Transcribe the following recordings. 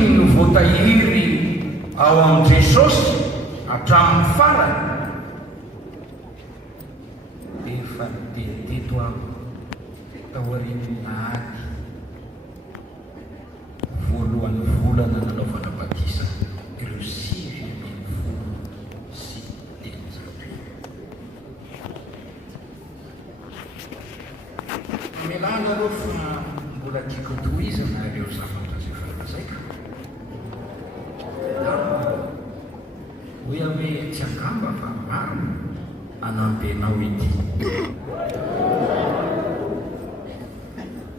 dimy no voatahiry ao amin'i Jesosy hatramin'ny farany efa teto amiko taorininahady voalohan'ny volana nanaovana batisa ireo 6 sy telonjato. Mialana areo fa mbola tiako tohizana ireo zavatra zay falazaiko hoe ame tsy angamba fa maro anampy anao ity.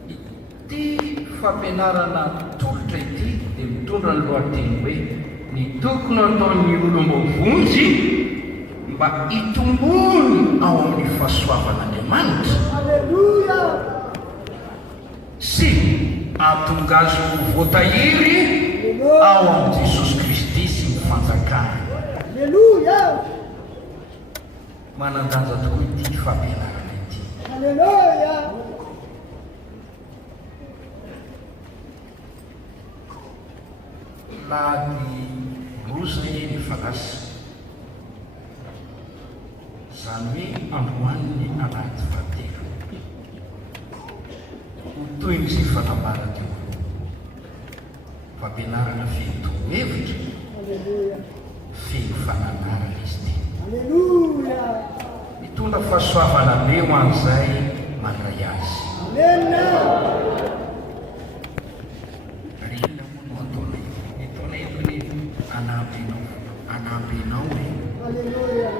Ity fampianarana tolotra ity dia mitondra ny lohateny hoe ny tokony ataon'ny olombovonjy mba hitombony ao amin'ny fahasoavan'Andriamanitra. Alleluia! Sy ahatongazo voatahiry ao amin'i Jesosy Kristy sy ny fanjakany. Alleluia! Manan-danja tokoa ity fampianarana ity. Alleluia! Lady roza eny falasa izany hoe androaniny anaty fatelo ho toy n'izay fanambara teo fampianarana feno hevitra feno fananarana izy ty. Alleluia! Mitondra fahasoavana be ho an'izay mandray azy. Amena! Rina moa no ataonay ataonay hoe anampinao e. Alleluia!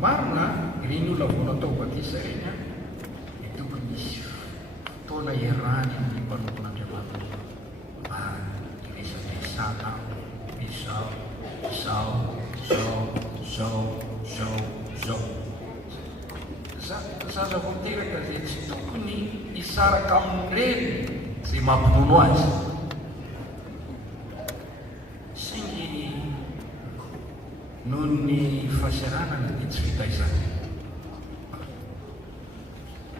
Marina ireny olona vao natao batisa ireny ny tokony misy fotoana iarany ny mpanompon'Andriamanitra mba iresadresana izao zaza vao teraka zay tsy tokony hisaraka amin'ireny zay mampinono azy sy ny noho ny fahasaranana dia tsy fitaizana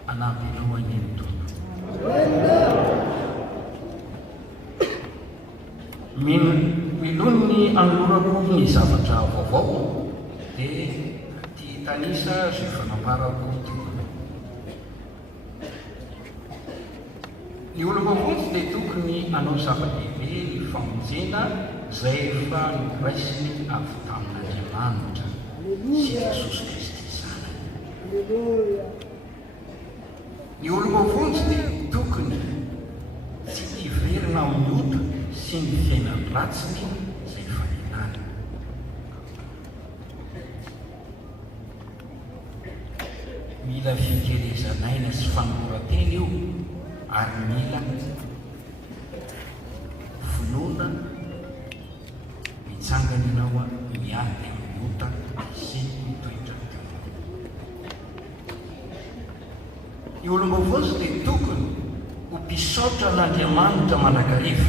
anampinao aniny tompo milony anolorako ny zavatra vaovao dia ty tanisa zay fanambarako teo. Ny olombavonjy dia tokony anao zava-dehibe ny famonjena zay efa noraisiny avy tamin'Andriamanitra sy Jesosy Kristy zanany. Ny olombavonjy dia tokony tsy hiverina amin'ny ota sy ny fiainany ratsiny zay faninana. Mila fikerezanaina sy fanoratena io ary mila finoana mitsangana ianao miady amin'ny ota sy mitoetra teo. Ny olombavonjy dia tokony ho mpisaotra n'Andriamanitra mandrakariva.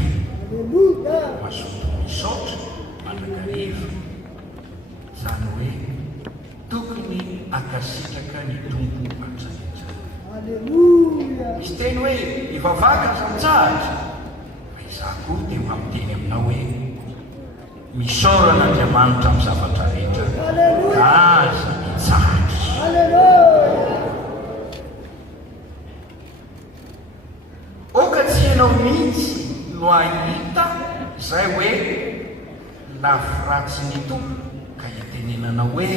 Mazoto misaotra mandrakariva zany hoe tokony akasitraka ny tompo an-tsaintsany. Misy teny hoe ivavaka santsahatra fa izaho koa dia mamiteny aminao hoe misaora n'Andriamanitra amin'ny zavatra rehetra aza mitsahatra. Oka tsy ianao mihitsy no ahita zay hoe lafiratsy ny tompo ka hitenenanao hoe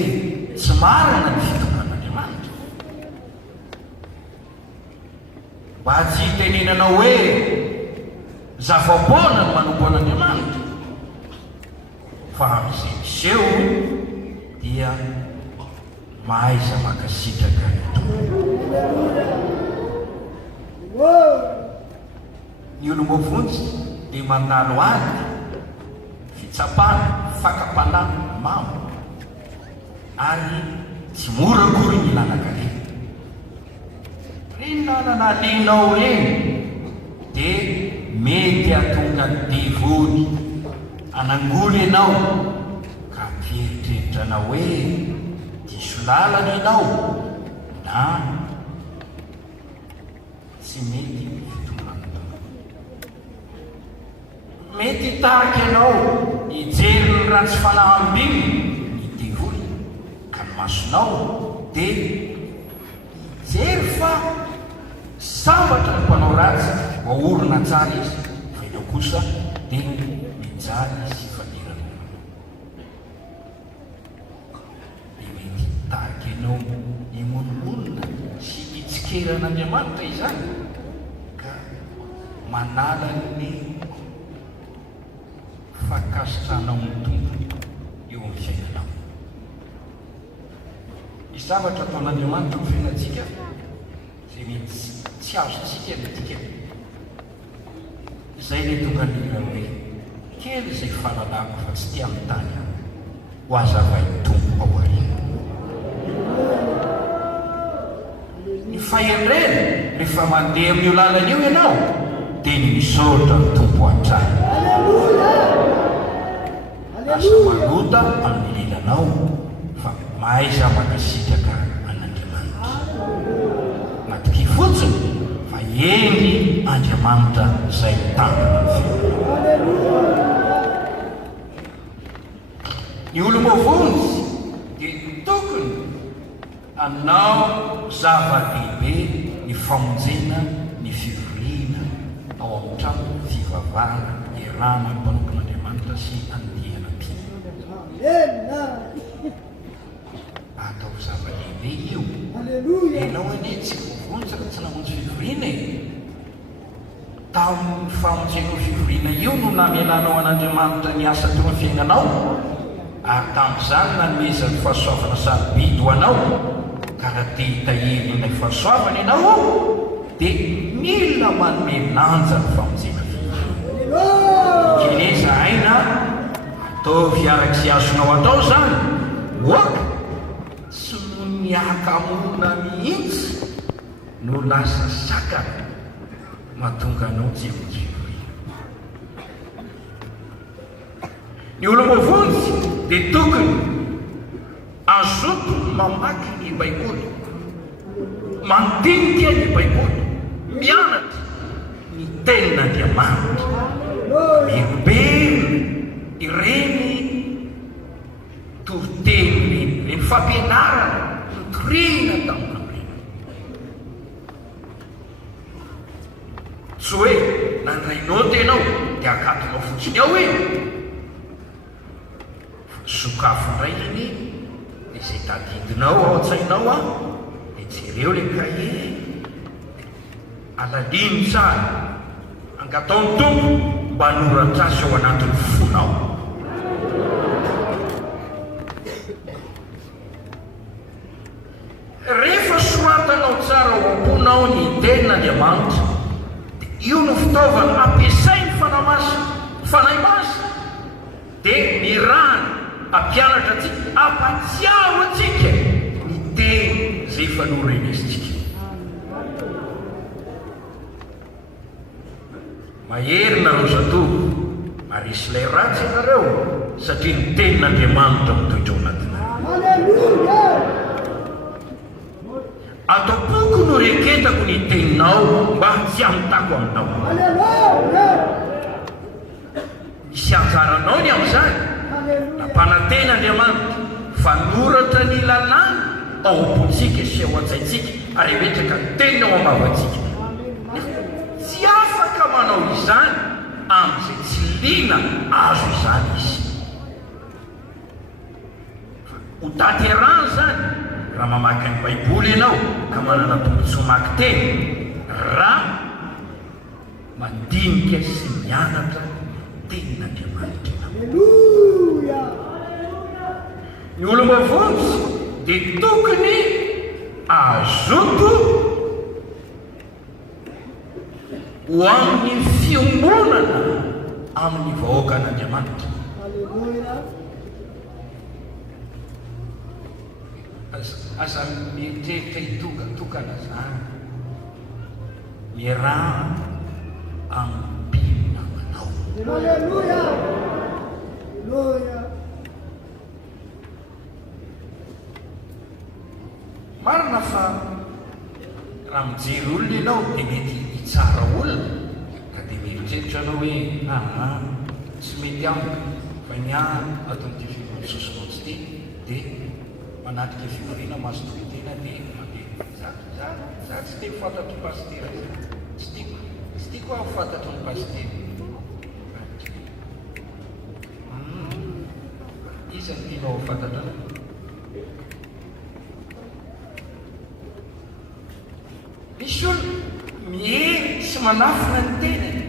tsy marina ny fitondran'Andriamanitra. Mba tsy hitenenanao hoe zava-poana no manompo an'Andriamanitra fa amin'izay miseho dia mahaiza makasitraka ny tompo. Ny olombavonjy dia mandalo any fitsapana fakapanahy mamo ary tsy mora akory ny lanakare. Reny nanana alinao reny dia mety atonga devony anangoly ianao ka pieritreritrana hoe diso lalana ianao na tsy mety fitondrana tompo. mety tahaka ianao hijery ny ratsy fanahambiny ny devoly ka ny masonao dia hijery fa sambatra ny mpanao ratsy vaorona tsara izy fa ianao kosa dia mijaly sy fadirana. Dia mety tahaka ianao himonimolona sy hitsikeran'Andriamanitra izany ka manala ny fakasitranao ny tompo eo amin'ny fiainanao. Ny zavatra ataon'Andriamanitra amin'ny fiainantsika izay mety tsy azontsika mitika izay ilay tonga nira hoe kely izay fahalalako fa tsy tia amin'ny tany aho ho azavay tompo ao aoriana. Ny fahendrena rehefa mandeha amin'io lalana io ianao dia ny misaotra ny tompo an-trano. Lasa manota amin'ny lelanao fa mahaiza mankasitraka an'Andriamanitra. Matoky fotsiny fa endry Andriamanitra izay mitambana ny fiainana. Ny olo-mavony dia tokony hanao zava-dehibe ny famonjena ny fivoriana ao amin'ny trano fivavahana iarahana ny mpanompon'Andriamanitra sy andihana pina. Atao zava-dehibe io. Ianao anie tsy voavonjaka tsy namonjy fivoriana e. Tamin'ny famonjenao fivoriana io no namelanao an'Andriamanitra ny asa teo amin'ny fiainanao, ary tamin'izany nanomezany fahasoavana sarobidy ho anao. Ka raha te hitahiry ilay fahasoavana ianao dia mila manome lanja ny famonjena fivoriana. Keleza aina ataovy arak'izay azonao atao zany, oaka tsy no miaka-mona mihitsy no lasa sakana mahatonga anao tsy hamonjy fivoriana. Ny olo-mavonjy dia tokony azoto mamaky ny Baiboly, mandinika ny Baiboly, mianatra ny tenin'Andriamanitra, miroberina ireny toriteny reny fampianarana notoriana tamin'Andriamanitra. Tsy hoe nandray noty ianao dia akatonao fotsiny ao hoe sokafo indray iny izay tadidinao ao an-tsainao a dia jereo le kahie alaliny tsara angataony tompo mba noratrasy ao anatin'ny fonao. Rehefa soratanao tsara ao am-ponao ny tenin'Andriamanitra dia io no fitaovana ampiasainy fanahy masina dia mirahana ampianatra atsika, ampatsiaro atsika ny teny izay efa norenesitsika. Mahery nareo zatovo, marisy ilay ratsy ianareo satria ny tenin'Andriamanitra mitoetra ao anatinareo. Atao-poko no reketako ny teninao mba tsy hamitako aminao. Misy anjaranao ny amin'izany nampananten'Andriamanitra fanoratra ny lalàna ao am-pontsika sy ao an-tsaintsika ary metraka ny teniny ao am-bavantsika. Tsy afaka manao izany amin'izay tsy liana azo izany izy. Ho tanterahana izany raha mamaky ny Baiboly ianao ka manana tombontsoa maky teny, raha mandinika sy mianatra tenin'Andriamanitra. Ny olo-mavonjy dia tokony azoto ho amin'ny fiombonana amin'ny vahoaka an'Andriamanitra. Asa mieritreritra hitokatokana zany miaraha amin'ny mpinamanao. Marina fa raha mijery olona ianao dia mety hitsara olona ka dia mieritreritra anao hoe tsy mety amiko fa nya ataon'ity fisosomontsy ty dia manatrika fivoriana masotoitena dia mandeha za tsy te fantatro ny pastera tsy tiako aho fantatro ny pastera iza ny tianao fantatra misy olo mihery sy manafina ny tenany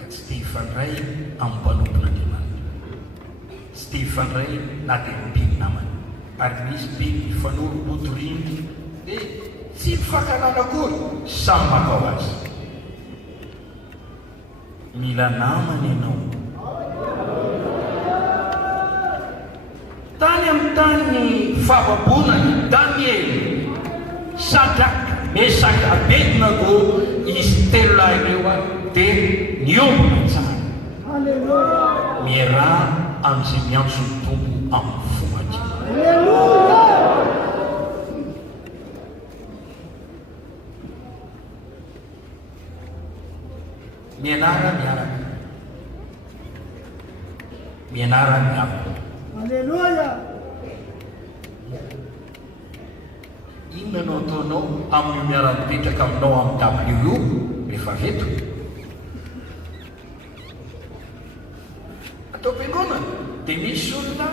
ka tsy te hifandray amin'ny mpanompon'Andriamanitra tsy te hifandray na dia mibiny namany ary misy biny mifanoro botoriny dia tsy mifankalala akory samy makao azy mila namany ianao tany amin'ny tany fahavaboana Daniely Sadraka Mesaka Abednego izy telo lahy ireo a dia niombona tsara miaraha amin'izay miantso ny tompo amin'ny fomadiana mianara miaraka Alleluia! Inona no ataonao amin'ny miara-mipetraka aminao amin'ny WO rehefa veto? Atao am-piangonana dia misy olona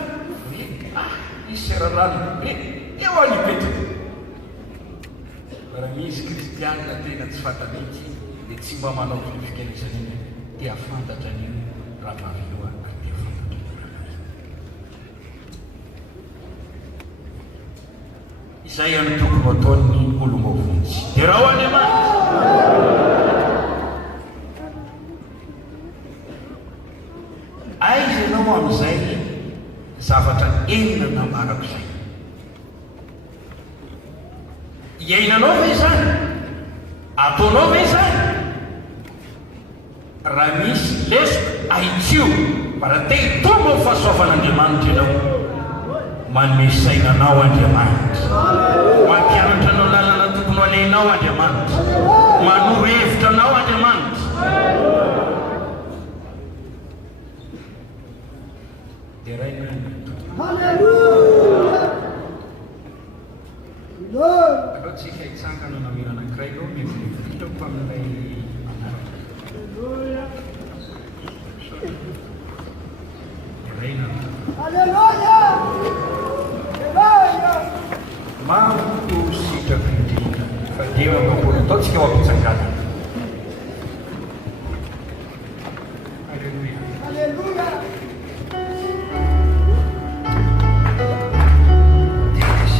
isy rarano eo any ipetraka. Raha misy kristianina tena tsy fantamitsy dia tsy mba manao fifikirizana iny dia fantatra an'io raha mavioa dia fantatra. Izay any tokony ataon'ny olo-mavonjy. Dia raha ho Andriamanitra aiza ianao amin'izay zavatra enina namarako izay iainanao ve izany? Ataonao ve izany? Raha misy lesoko aitsio fa raha te hitombo amin'ny fahasoavan'Andriamanitra ianao manome sainanao Andriamanitra, mampianatra anao lalana tokony alehinao Andriamanitra, manoro hevitra anao Andriamanitra. Dia ray aleo tsika hitsangana namira anankiray aloha mivoritako amin'ilay anaratra. Dia ray mampo sitrako indrindra fa dia mampolo ataontsika ho ampitsangana. Alleluia. Alleluia! Yes.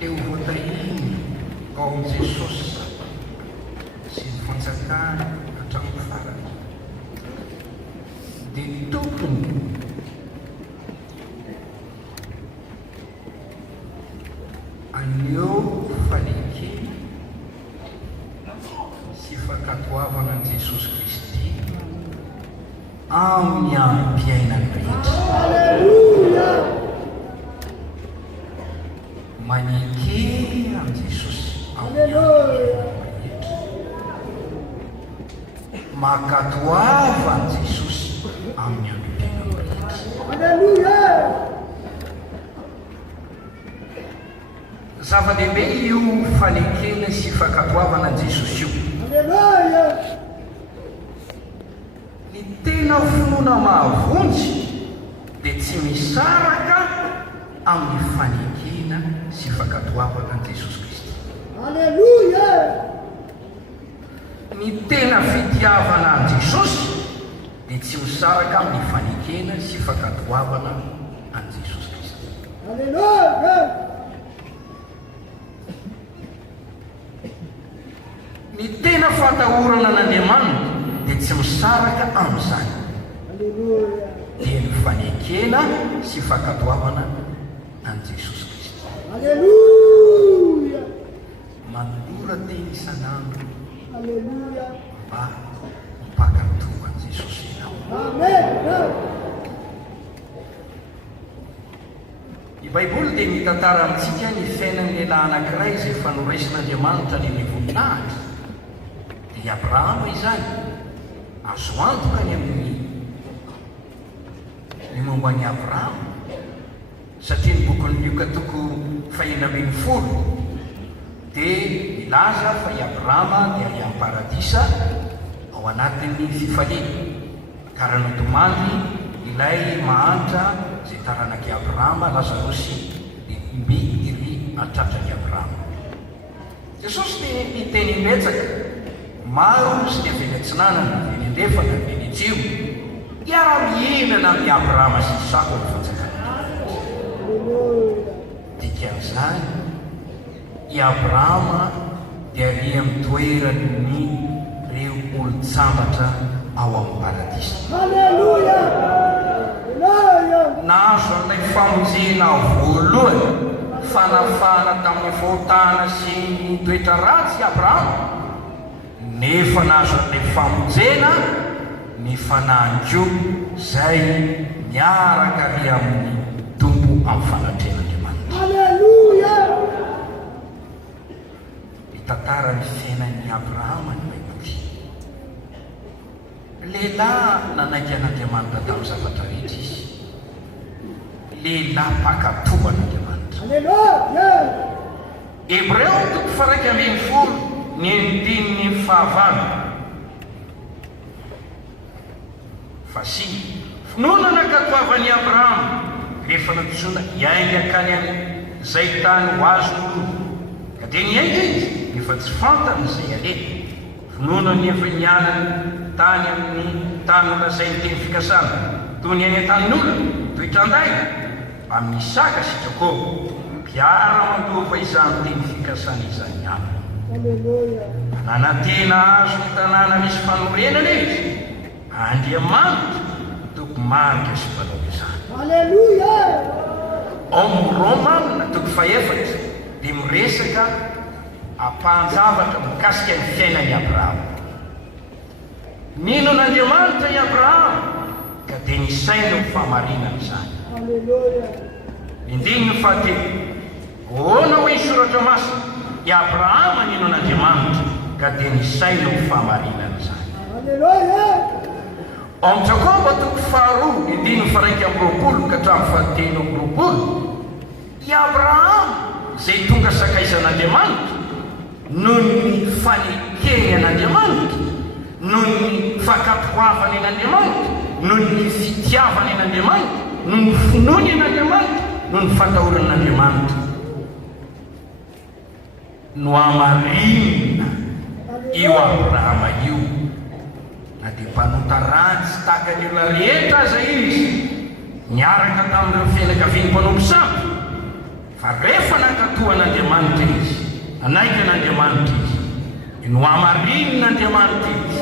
teo voatahiny ao am Jesosy sy ny fanjakana hatramin'ny farany dia tokony aneo fanekena sy fakatoavana an' Jesosy Kristy amin'ny am-piainany rehetra. Manekena am' Jesosy amin'ny am-piainany rehetra, makatoava an' Jesosy amin'ny am-piainany rehetra. Zava-dehibe io fanekena sy fakatoavana an' Jesosy io. Ny tena finoana mahavonjy dia tsy misaraka amin'ny fanekena sy fakatoavana an' Jesosy Kristy. Alleluia! Ny tena fitiavana an' Jesosy dia tsy misaraka amin'ny fanekena sy fakatoavana an' Jesosy Kristy. Alleluia! Ny tena fatahorana an'Andriamanitra dia tsy misaraka amin'izany. Dia ny fanekena sy fakatoavana an' Jesosy Kristy. Alleluia! Mandora teny isan'andro mba mpakatoa an' Jesosy ianao. Amen. Ny Baiboly dia mitantara amintsika ny fiainan'ny lehilahy anankiray izay fanoraisin'Andriamanitra ny voninahitra. Dia Abrahama izany, azo antoka ny amin'ny momba ny Abrahama, satria ny bokin'ny Lioka toko 1:40 dia milaza fa i Abrahama dia amin'ny paradisa ao anatin'ny fifaliana, ka raha notomandy ilay mahantra izay taranaky Abrahama Lazarosy mby iry atratrany Abrahama. Jesosy dia niteny betsaka, maro sy ny avelantsinanana, velendefana, veletsio, iara-mihinana amin'ny Abrahama sy Isaka ny fanjakana. Dikan'izany, i Abrahama dia ry amin'ny toerany reo olon-tsambatra ao amin'ny paradisa. Alleluia! Nahazo an'ilay famonjena voalohany, fanafana tamin'ny fahotana sy ny toetra ratsy Abrahama, nefa nahazo an'ilay famonjena ny fanahin-koa izay miaraka ry amin'ny tombo amin'ny fanatrehan'Andriamanitra. Alleluia! Mitantara ny fiainan'ny Abrahama ny Baiboly. Lehilahy nanaiky an'Andriamanitra tamin'ny zavatra rehetra izy. Lehilahy mpakatoa an'Andriamanitra. Alleluia! Hebreo 1:20 ny andininy fahavalo. Fa sy finoana nakatoavan'i Abrahama rehefa natsoina hiainga akany amin'izay tany ho azon'olo, ka dia niainga izy efa tsy fantany izay alena. Finoana ny efa nianany tany amin'ny tany nolazay ny teny fikasana, toy ny any an-tanin'olona toetranday amin'ny Isaka sy Jakobo, mpiara-mandova izany teny fikasana izany aminy. Nanantena azo ny tanàna misy fanorenana izy, Andriamanitra toko marika sy mpanao izany. Alleluia! Ao amin'ny Roma toko 4 dia miresaka ampanjavatra mikasika ny fiainan'i Abrahama. Nino n'Andriamanitra i Abrahama, ka dia nisaina ny fahamarinana izany. Indiny ny fahatelo, ahoana hoe soratra masina, i Abrahama nino n'Andriamanitra, ka dia nisaina ny fahamarinana izany. Ao amin'ny Jakoba toko 2, indiny ny 1:20 ka hatramin'ny 7:20, i Abrahama izay tonga sakaizan'Andriamanitra noho ny fanekeny an'Andriamanitra, noho ny fakatoavany an'Andriamanitra, noho ny fitiavany an'Andriamanitra, noho ny finoany an'Andriamanitra, noho ny fatahoran'Andriamanitra, no amarinina io Abrahama io, na dia mpanota ratsy tahaka ny olona rehetra aza izy, niaraka tamin'ireo fianakavian'ny mpanompo samy, fa rehefa nakatohan'Andriamanitra izy, anaiky an'Andriamanitra izy, no amarin'Andriamanitra izy,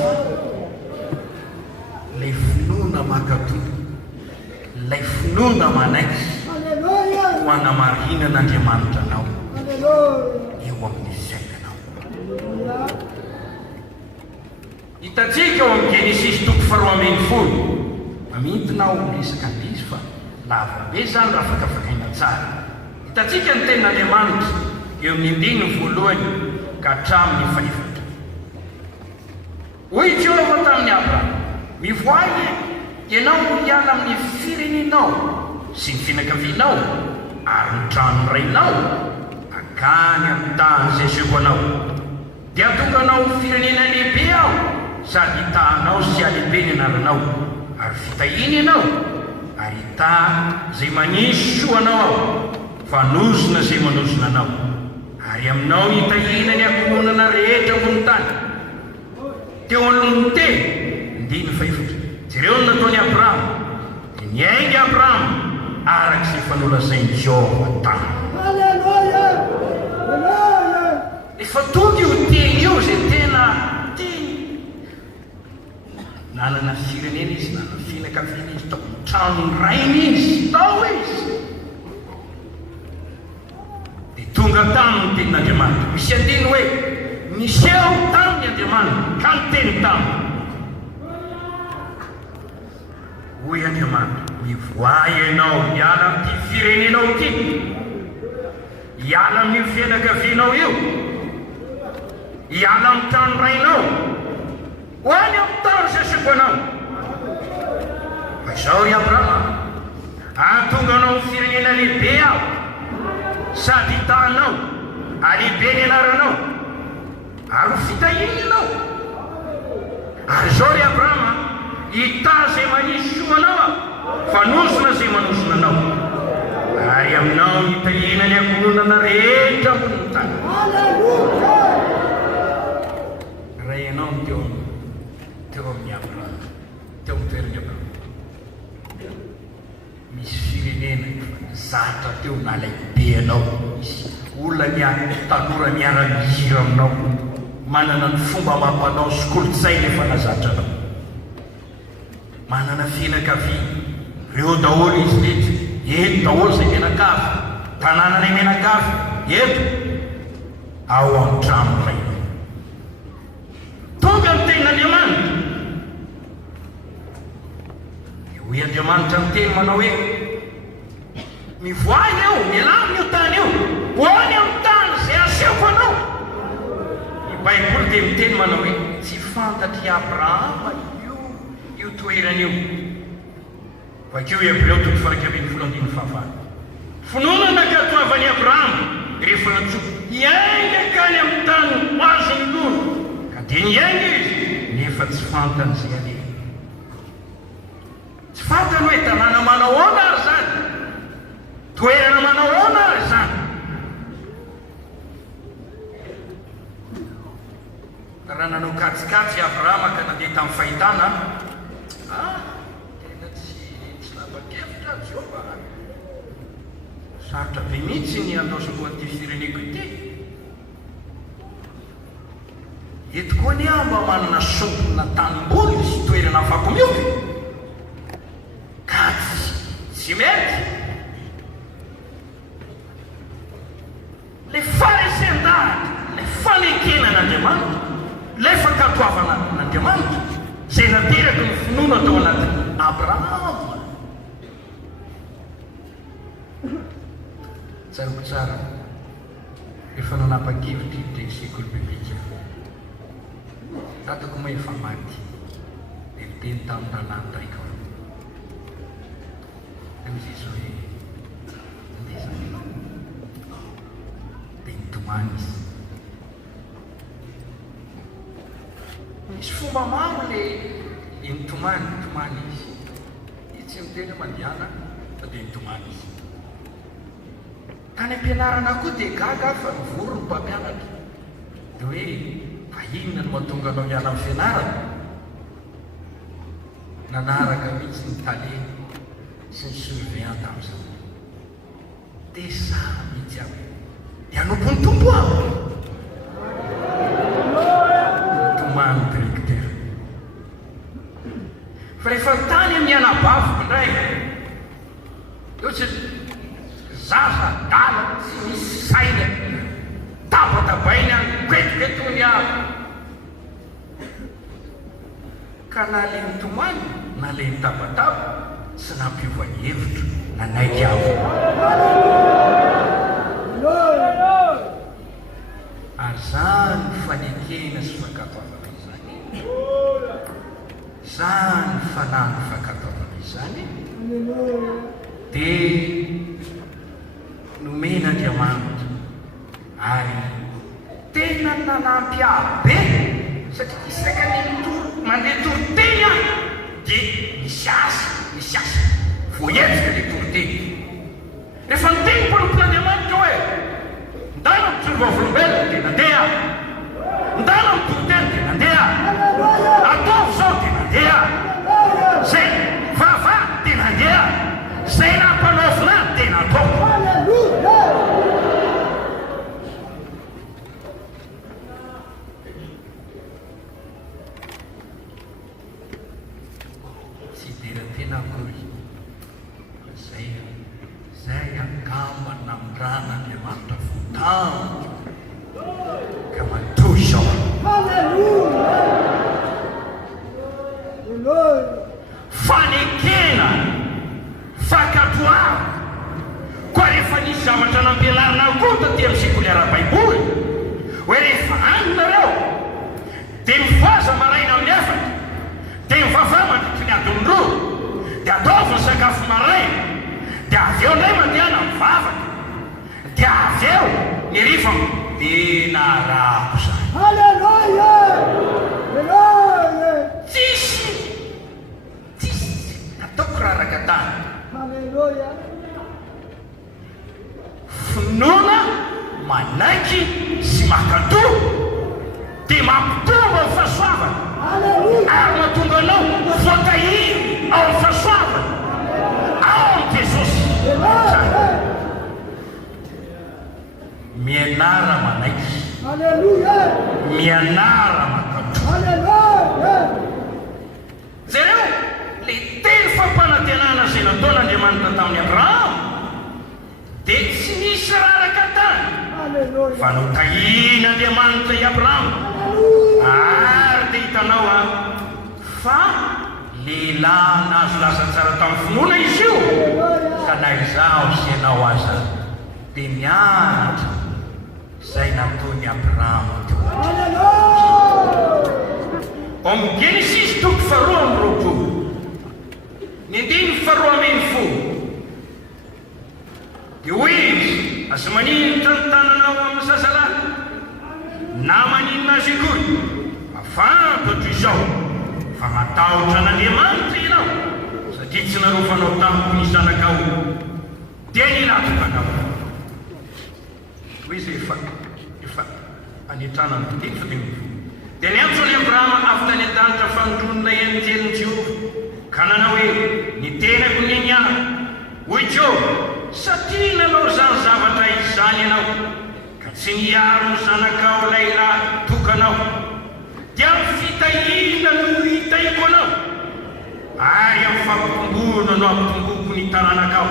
lay finoana makatoa, lay finoana manaiky ho anamarinan'Andriamanitra anao eo amin'ny sainanao. Hitantsika eo amin'ny Genesis 2:12 mamintinao resaka andizy fa lava be zany raha afakafakaina tsara. Hitantsika ny ten'Andriamanitra eo amin'ny 1 ka hatramin'ny 4. Hoy Jehova tamin'ny Abraham, mivoahy ianao hiala amin'ny firenenao sy ny fianakavianao ary ny trano rainao akany amin'ny tany izay asiako anao, dia atonga anao firenena lehibe aho sady hitahanao sy alehibe ny anaranao, ary fitahiny ianao ary hita izay manisy soa anao aho, fanozona izay manozona anao, ary aminao hitahina ny ankohonana rehetra ambony tany. Teo alohan'ny teny 1:4 jereo no nataony Abraham, dia niainga Abraham arak'izay fanolazainy Jehova taminy. Efa tonga io teny io izay tena teny. Nanana firenena izy, nanana fianakaviana izy, tao trano rainy izy, tao izy. Dia tonga taminy tenin'Andriamanitra. Misy andiny hoe niseho taminy Andriamanitra ka niteny taminy. Hoy Andriamanitra, mivoahy ianao hiala amin'ity firenenao ity, hiala amin'ny fianakavianao io, hiala amin'ny trano rainao, ho any amin'ny tany izay asiako anao. Fa izao i Abrahama, ahatonga anao amin'ny firenena lehibe aho sady hitahanao alehibe ny anaranao ary ho fitahiny ianao. Ary izao ry Abrahama, hita izay manisy soa anao aho, fanozona izay manozona anao, ary aminao hitahina ny ankohonana rehetra ambony tany. Raha ianao no teo amin'ny Abrahama, teo amin'ny toerany Abrahama, misy firenena zatra teo nalehibe anao, misy olona tanora miara-mihira aminao, manana ny fomba mampanao sy kolontsaina efa nazatra anao, manana fianakaviana, reo daholo izy rehetra, eto daholo izay mianakavy, tanàna ilay mianakavy, eto ao amin'ny trano rainao. Tonga ny tenin'Andriamanitra, hoy Andriamanitra ny teny manao hoe, mivoahy eo, mialamy io tany eo, ho any amin'ny tany izay asiako anao. Ny Baiboly dia miteny manao hoe tsy fantatry Abrahama io toerana io. Vakeo Hebreo 12:5 finoana nakatoavan'i Abrahama rehefa natsoa hiainga akany amin'ny tany ho azony lolo, ka dia niainga izy nefa tsy fantany izay aleha. Tsy fantany hoe tanàna manao ahoana ary zany, toerana manao ahoana ary zany. Raha nanao katsikatsy Abrahama ka nandeha tamin'ny fahitana, tena tsy napa-kevitra Jehova, sarotra be mihitsy ny andaosako an'ity fireneko ity. Eto koa ny aho mba manana sompona tanimboly sy toerana afako mioky, ka tsy mety. Le farisean-dahatra, le fanekenan'Andriamanitra, le fankatoavan'Andriamanitra izay nateraka ny finoana tao anatin'ny Abrahama. Tsaroko tsara, efa nanapa-kevitra ity sekoly biblika, ratako moa efa maty, dia miteny tamin'ny tanàna raika ao. Amin'izy hoe andeha zany, dia nitomany izy. Misy fomba maro le nitomany izy. Izy tsy miteny mandiana fa dia nitomany izy. Tany am-pianarana koa dia gaga fa mivory ny mpampianatra. Dia hoe inona no mahatonga anao hiala amin'ny fianarana? Nanaraka mihitsy ny tale sy ny surveillant tamin'izao. dia za mihitsy aho dia anompony tompo aho tomany direktera fa rehefa tany mianabaviko indray ohatsy zaza dala tsy misy saina tabatabainy any koetoketony aho ka naleny tomany naleny tabataba sy nampiovany hevitra nanaiky aho ary zany fanekena sy fankatoavana izany zany fanano fankatoavana izany dia nomena Andriamanitra ary tena nanampy ahy be satria isaka ny mandeha toriteny aho dia misy asa voaetsika le toriteny rehefa niteny mpanompin'Andriamanitra hoe ndana mitsovavolombelona dia nandeha ndana mitoriteny dia nandeha ataovy zao dia nandeha zay vava dia nandeha zay nampanaovina dia natao tsy dera tena akory zay akamba namorana Andriamanitra votamo ka matoy zao fanekena fakatoava koa rehefa nisy zavatra nampianarina koa taty amin'ny sekoly ara-baiboly hoe rehefa any nareo dia mivoaza maraina amin'ny efatra dia mivava mandritry ny adiny roa dia ataovy ny sakafo maraina dia avy eo indray mandehana mivavaka dia avy eo ny rifako dia narako zany Alleluia! Alleluia! tsisy ataoko raraka tany Alleluia! finoana manaiky sy makatò dia mampitomba ny fahasoavana ary mahatonga anao voatahiry ao amin'ny fahasoavana ao amin'ny Jesosy mianara manaiky Alleluia! mianara makatò Alleluia! zareo le teny fampanantenana zay nataon'Andriamanitra tamin'ny Abrahama dia tsy nisy raraka tany Alleluia! fa notahian'Andriamanitra i Abrahama ary dia hitanao a fa lehilahy nazo lasa tsara tamin'ny finoana izy io ka na izaho sy ianao aza dia mianatra zay nataony Abrahama teo ao amin'ny Genesis toko faharoa amby roapolo ny andiny faharoa amby folo dia hoy izy aza maninitra ny tananao amin'ny zazalahy na maninona azy akory afantatro izao fa matahotra an'Andriamanitra ianao satria tsy narovanao tamiko ny zanakao dia nilatokakao hoy izy efa anitrana ny teny fa teny dia niantso any Abrahama avy tany an-danitra fanondronona enjelin'i Jehovah ka nanao hoe nitenako ny nianako hoy Jehovah satria nanao zany zavatra izany ianao ka tsy niaro ny zanakao lehilahy tokanao dia amin'ny fitahiana no hitahiko anao ary amin'ny fampitomboana no ampitomboko ny taranakao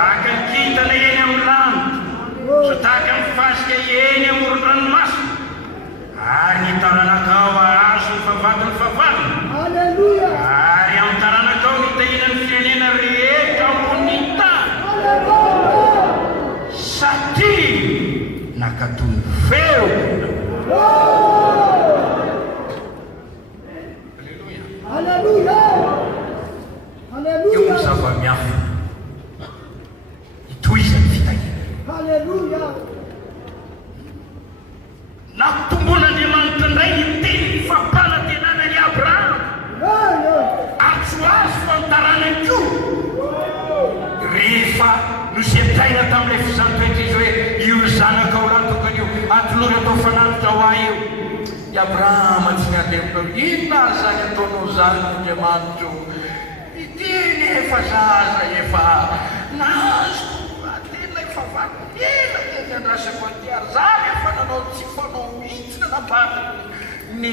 tahaka ny kintana eny amin'ny lanitra so tahaka ny fasika eny amoron-dranomasina ary ny taranakao ahazo ny favatiny favalina ary amin'ny taranakao nitahina ny firenena rehetra ambony tany satria nakatony feo eo ny zava-miafa itoizany fitahina nampitomboan'Andriamanitra indray ny teny fampanantenana ny Abrahama antso azy fantaranany koa rehefa nosetraina tamin'ilay fizantoetra izy hoe io zanakao lahy tokany io atolory atao fanatitra ho ahy io i Abrahama tsy niandemina inona zany ataonao zany n'Andriamanitra iteny efa zaza efa nahazo atena ela andrasako antiary zany efa nanao tsy fanao mihitsy nanavadiko ny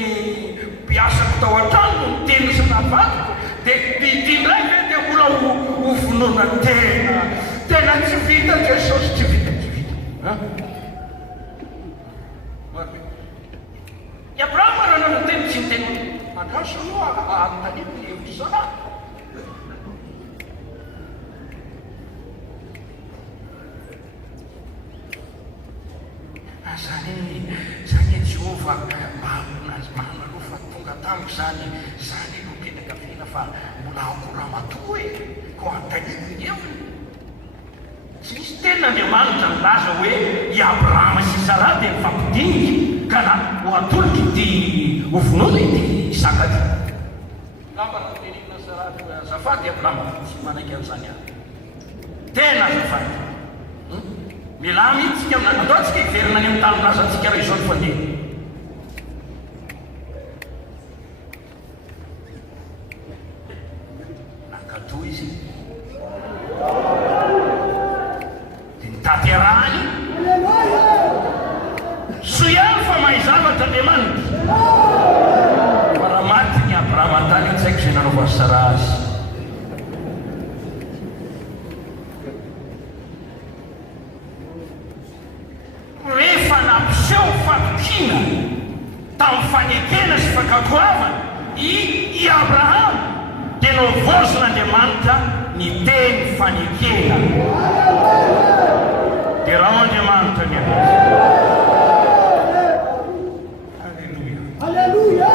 mpiasako tao an-trano no miteny sy navadiko dia indray ve dia mbola hovonoana tena tsy vita Jesosy tsy vita i Abrahama raha nanoteny tsy miteny andraso aloha anotaniny ny hevitry zanahy zany Jehova mahana aloha fa tonga tamiko zany lokenakavina fa mbola akora matoa ko anotaniny ny heviny tsy misy tenin'Andriamanitra milaza hoe i Abrahama sy Sara dia mifampidiniky ka na ho atoloky ity hovonoana ity Isaka ty. Lamba raha tenenina Sara hoe azafady Abrahama tsy manaiky an'izany any. Tena azafady. Mila mihitsika amina andao antsika hiverina any amin'ny tany milaza antsika raha izao ny fandeha. Nankatoa izy. Taterahany soiany fa mahay zavatra Andriamanitra fa raha maty ny Abrahama tany tsy haiko izay nanaova Sara azy rehefa nampiseho fatokina tamin'ny fanekena sy fakakoavana i Abrahama dia novozon'Andriamanitra ny teny fanekena dia raha Andriamanitra ny Alleluia.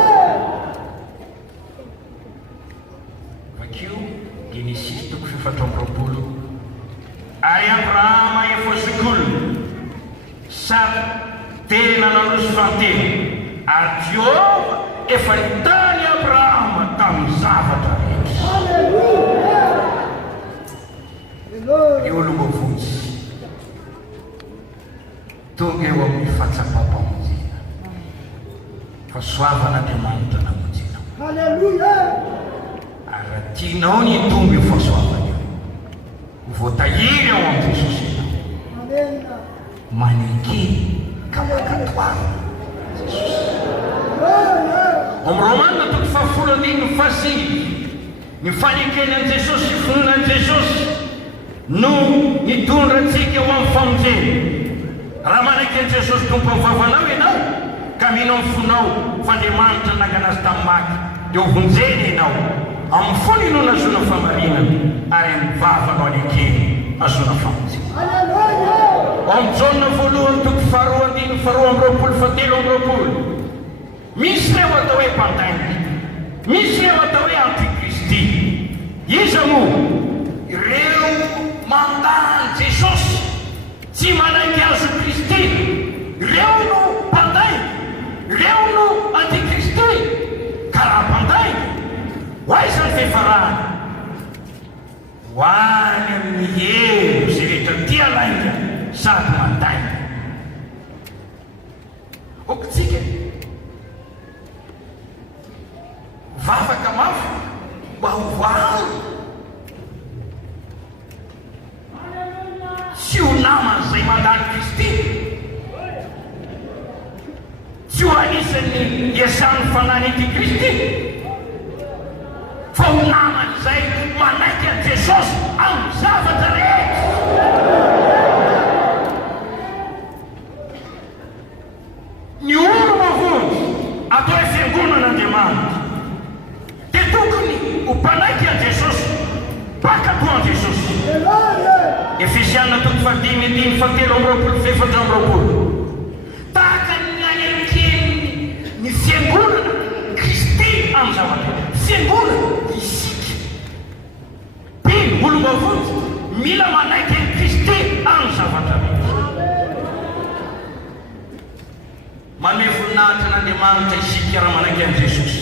vakio Genesis 17:20 ary Abrahama efa zokolo sady tena nanoso fantena ary Jehova efa nitany Abrahama tamin'ny zavatra rehetra olombovonjy tonga eo amin'ny fahatsapam-pamonjena fahasoavan'Andriamanitra namonjena Alleluia. ary raha tianao ny tonga io fahasoavana io voatahiry ao amin'ny Jesosy ianao Amen. manekeny ka makatoavana Jesosy amin'ny Romanina 10:15 ny fanekeny an' Jesosy sy finoana an' Jesosy no nitondrantsika eo amin'ny famonjena raha manaiky an' Jesosy tompo mivavanao ianao ka mino amin'ny fonao fa Andriamanitra nanganazy tamin'ny maky dia hovonjena ianao amin'ny fony ianao nazona famarinana ary amin'ny vavanao anekeny azona famonjena amin'ny Jaona 1:2-4 misy reo atao hoe mpandaingy misy reo atao hoe antikristy iza moa ireo mandany Jesosy tsy manaiky azo Kristy ireo no mpandaingy ireo no antikristy ka raha mpandaingy hoaiza ny fifarahany hoany amin'ny hero zay rehetra tia lainga sady mandaingy okitsika vavaka mafy mba ho voaro tsy ho namany izay mandany Kristy tsy ho anisan'ny iasany fanany ity Kristy fa ho namany izay manaiky an' Jesosy amin'ny zavatra rehetra ny olo mavonjy atao hoe fiangonan'Andriamanitra dia tokony ho mpanaiky an' Jesosy baka to an' Jesosy Efesiana 5:7-8 tahaka ny anelokely ny fiangonana Kristy amin'ny zavatra fiangonana isika pino olo mavonjy mila manaiky an' Kristy amin'ny zavatra rehetra manome voninahitra n'Andriamanitra isika raha manaiky an' Jesosy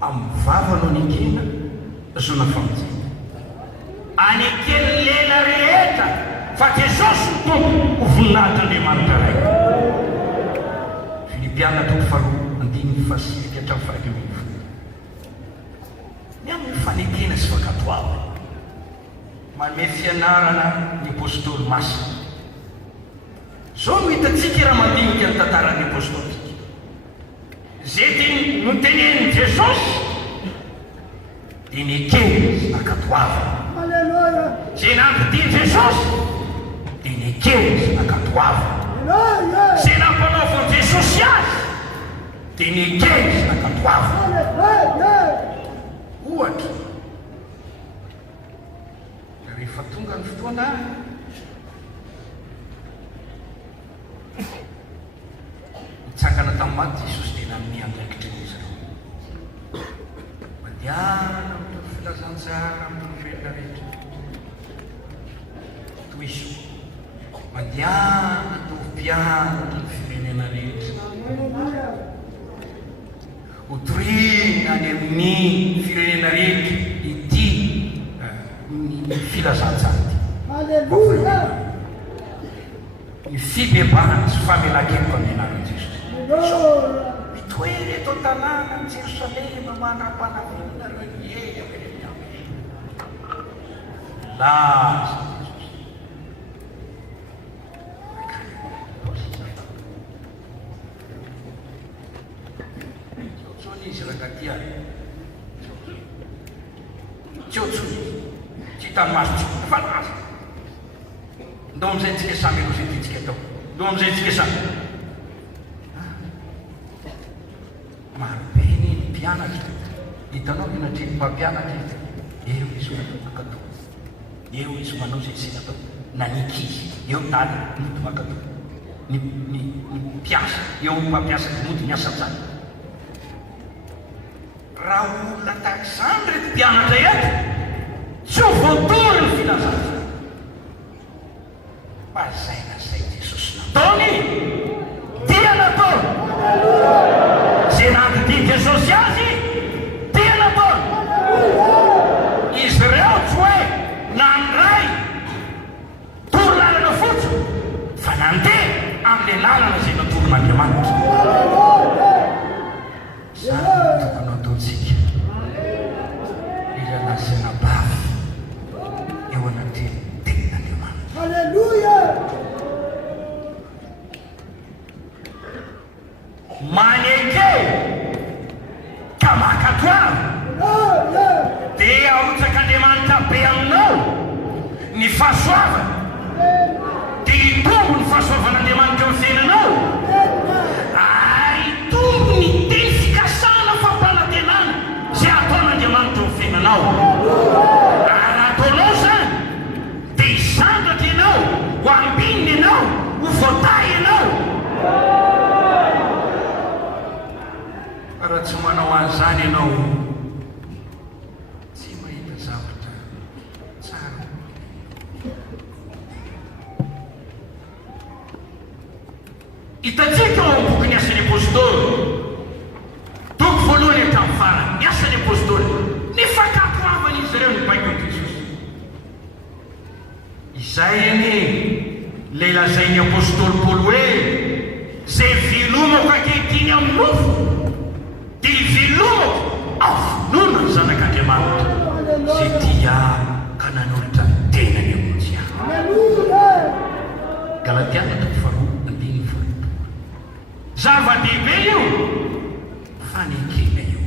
amin'ny vavanao anekena zona famonjena anekeny lela rehetra fa Jesosy ny tompo ho voninahitran'Andriamanitra raiky Filipiana 4:9-5 ny amin'ny fanekena sy fakatoavana manome fianarana ny apôstôly masina. Zao no hitantsika raha mandinika ny tantaran'ny apôstôly. Zay notenen'i Jesosy dia nekely nakatoavana. Aleluia. Zay nampidia Jesosy dia nekely nakatoavana. Aleluia. Zay nampanaovy Jesosy azy dia nekely nakatoavana. Aleluia. Ohatra, rehefa tonga ny fotoana mitsangana tamin'ny maty Jesosy dia namin'ny andraikitra izy ireo. Mandiana amin'ny filazantsara amin'ny velona rehetra. Toy iso, mandiana tao mpianatra ny firenena rehetra. Aleluia. Hotorina any amin'ny firenena rehetra ity ny filazantsara ity. Aleluia. Ny fibebahana sy famelan-keloka amin'ny anaran'i Jesosy. Aleluia. Mitoery eto an-tanàna ny Jerosalema manam-panavinana ireo ny ela rehetra. Laza izy ragatia tsotsony tsy hitany maso fa laza ndao amizay tsika samy alo zay titsika atao ndao amizay tsika samy marobe ny mpianatra hitanao minatreny mpampianatra eo izy makatao eo izy manao zay sina atao nanikizy eo tany mody makatao ny mpiasa eo mpampiasa mody miasa tsany. Raha olona tahaka izany reto mpianatra eto tsy ho voatory ny filazana. Fa zay na zay Jesosy nataony dia nataony. Zay nampidia Jesosy azy dia nataony. Izy ireo tsy hoe nandray tory lalana fotsiny fa nandeha amin'ilay lalana zay natoron'Andriamanitra. Zany tokony ataontsika ilanasana bafy eo anatin'ny tenin'Andriamanitra. Aleluia. Maneke ka makatoavy Aleluia. dia arotsak'Andriamanitra be aminao ny fahasoavana dia hitombo ny fahasoavan'Andriamanitra amin'ny fiainanao. Hitombo ny teny fikasana fampanantenana zay ataon'Andriamanitra amin'ny fiainanao. Raha ataonao zany dia hisandratra ianao, ho ambinina ianao, ho voatay ianao. Raha tsy manao an'izany ianao tsy mahita zavatra tsara. Hitantsika ao amin'ny boky ny asan'ny apôstôly toko voalohany hatramin'ny farany. Ny asan'ny apôstôly nifakatoavana izy ireo ny baikon'i Jesosy. Izay anie ilay lazain'ny apôstôly Paoly hoe zay vilomako ankehitriny amin'ny nofo dia vilomako avinona ny zanak'Andriamanitra zay tia ka nanolotra ny tenany amonjy ahy. Aleluia. Galatiana toko faharoa andiny faharoa. Zava-dehibe io fanekena io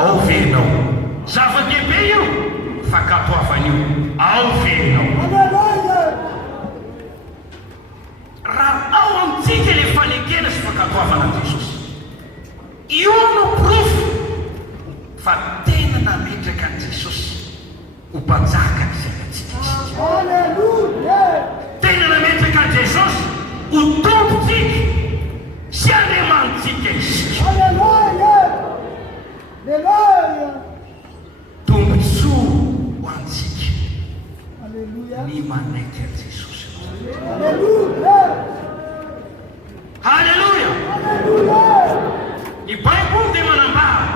ao verinao. Zava-dehibe io fakatoavana io ao verinao. Aleluia. Raha ao amintsika ilay fanekena sy fakatoavana Jesosy, io no profo fa tena nametraka an' Jesosy ho mpanjaka ny fiainantsika. Aleluia. Tena nametraka an' Jesosy ho tompontsika sy Andriamanitsika isika. Aleluia. Aleluia. Tombontsoa ho antsika Aleluia. ny manaiky an' Jesosy. Aleluia. Halleluja! Aleluia. Ny Baiboly dia manambara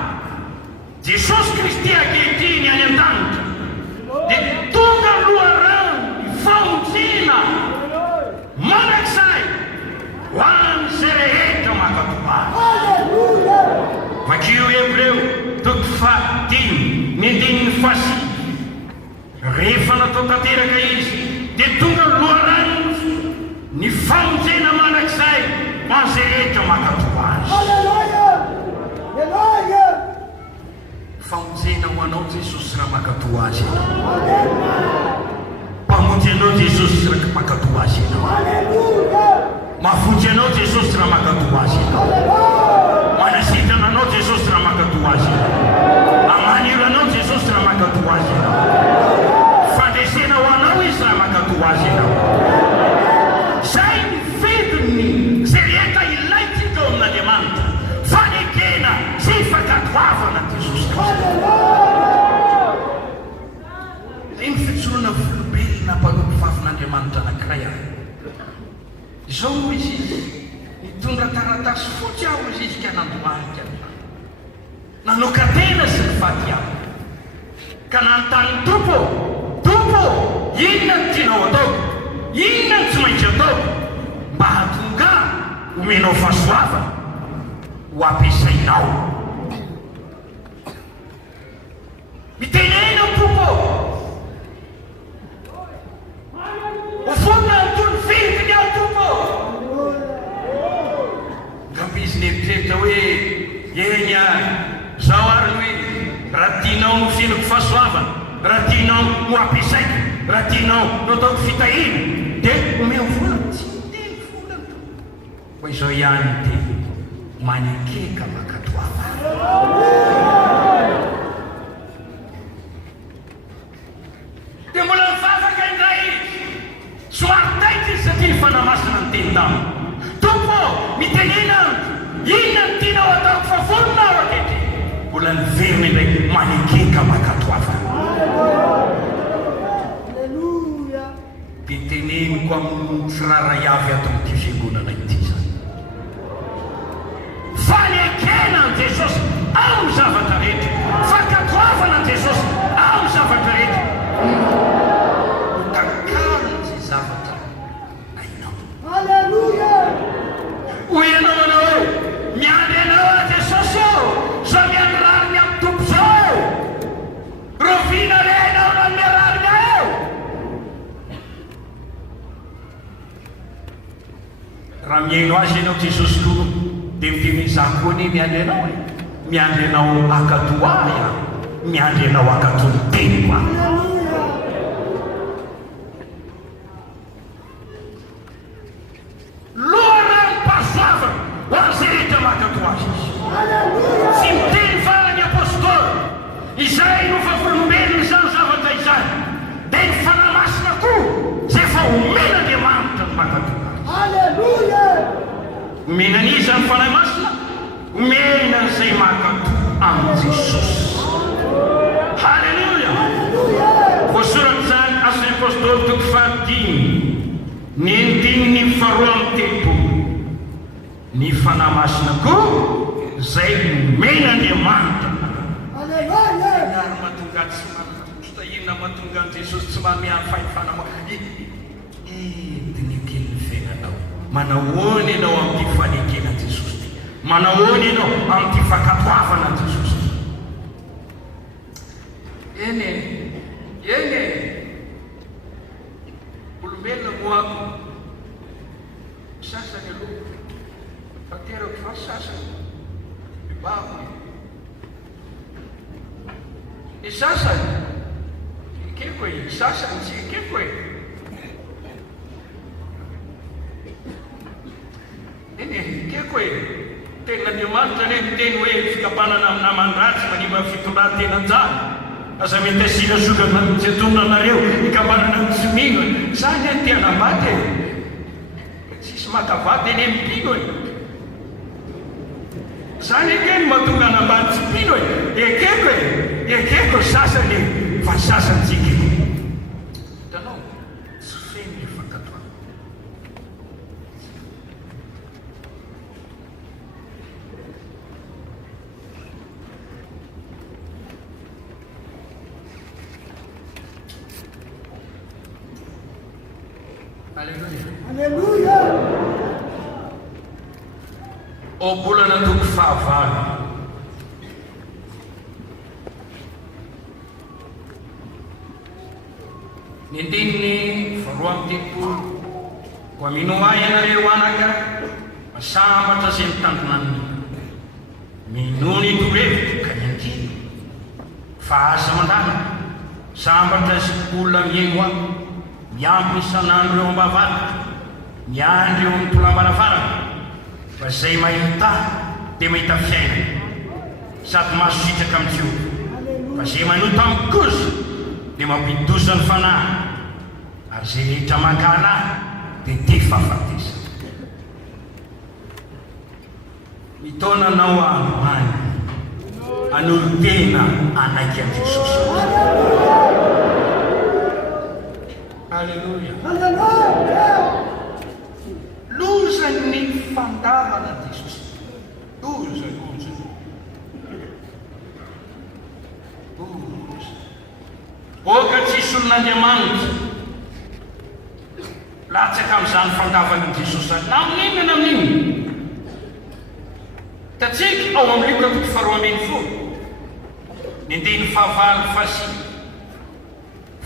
Jesosy Kristy ankehitriny any an-danitra dia tonga aloharano ny famonjena manakizay ho an'izay rehetra makatoazy. Aleluia. Vakio Hebreo toko fahatelo ny andininy fahasivy. rehefa natao tanteraka izy dia tonga loharano ny famonjena manak'izay hoan'izay rehetra makatoa azy. Aleluia! Aleluia! Famonjena ho anao Jesosy raha makatoa azy. Aleluia! Mpamonjy anao Jesosy raha makatoa azy. Aleluia! Mafonjy anao Jesosy raha makatoa azy. Manasitrana anao Jesosy raha makatoa azy. Amaniro anao Jesosy raha makatoa azy. Fandresena ho anao izy raha makatoa azy. Zay ny vidiny zay rehetra ilaitsika eo amin'Andriamanitra. Fanekena sy fankatoavana Jesosy Kristy. Zay ny fitsoroana volobelona mpanompo vavin'Andriamanitra anankiray ahy. Izao izy nitondra taratasy fotsy aho izy izy ka nandohalika nanao katena sy nifaty aho ka nanontany Tompo, inona ny tianao atao, inona ny tsy maintsy atao mba hahatonga omenao fahasoavana ho ampiasainao. Mitenena Tompo, ho fona antony vidiny aho Tompo. Izy nevitrehitra hoe eny zao ary hoe raha tianao no fienako fahasoavana, raha tianao no ampiasaiko, raha tianao no ataoko fitahina dia omeo volana. Tsy miteny volana fa izao ihany dia manekeka makatoavana. Dia mbola mivavaka indray soaritaitra izy satria ny fanamasina ny teny taminy. Tompo, mitenena inona ny tianao ataoko fa vonona aho akehitriny. Mbola niverina indray manekeka makatoavana. Aleluia! Dia teneniko amin'ny firaray avy ato amin'ity fiangonana ity zany. Fanekena an Jesosy ao ny zavatra rehetra. Fankatoavana an Jesosy ao ny zavatra rehetra. Hotakalany zay zavatra ainao. Aleluia! Hoy ianao anao miandry anao a Jesosy eo, zao miandry rariny amin'ny Tompo zao, rovina renao na miararina eo. Raha miaino azy ianao Jesosy koa dia miteny izaho koa ny miandry anao e. Miandry anao akatoa ahy, miandry anao akatoa ny teniko ahy. Tsy miteny farany apôstôly izay no fahavolom-belona izany zavatra izany dia ny fanamasina koa zay efa omena Andriamanitra ny makatoa. Aleluia! Omena n'izy ny fanamasina, omena izay makatoa amin'ny Jesosy. Halleluia! Voasoratra izany Asany apôstôly toko fahatiny ny andininy faharoa amby telopolo. Ny fanamasina koa zay omena Andriamanitra. Aleluia! Ary mahatonga tsy manatotra inona mahatonga an Jesosy tsy manome fahefana entiny kely ny fiainanao. Manahoana ianao amin'ity fanekena Jesosy ty? Manahoana ianao amin'ity fankatoavana Jesosy ty? Eny olombelona moako sasany aloha tanterako fa sasany babo ny sasany ekeko e, sasany tsy ekeko e. Eny ekeko e, ten'Andriamanitra ane miteny hoe fikapanana amin'ny namany ratsy manimba fitondran-tenan-jany. Aza mety asina sokana tsy atonona anareo ikapanana ny tsy mino zany e ty anambady e. Tsisy makavady eny mipino e. Zany ekeny mahatonga anambady tsy pino e. Ekeko sasany e, fa sasany tsy ekeko. Hitanao, tsy feno le fankatoavana. Aleluia. Aleluia! O bolana toko fahavalo. Indinny faroa amby telopolo ko amino ahy ianareo anaka masambatra zay mitandrona amin'ny mino ny toreviko ka niangina fa aza mandana sambatra sy olona miaino aho miampy isan'andro eo ambavata miandry eo amin'ny tolam-baravarana fa zay mahita dia mahita fiaina sady mahazo sitraka amin'ny Jehova fa zay manota amin'ny kosa dia mampitoza ny fanahy ary zay rehetra mangala dia tia fahafatesa mitonanao androany anolo tena anaiky an' Jesosy. Alleluia. Loza ny fandavana Jesosy. Loza. Oka tsisy olon'Andriamanitra latsaka amin'izany fandavana Jesosy na amin'inona na amin'inona. Tatsika ao amin'ny livre toko faharoa ambin'ny folo ny andiny fahavalo fahasivy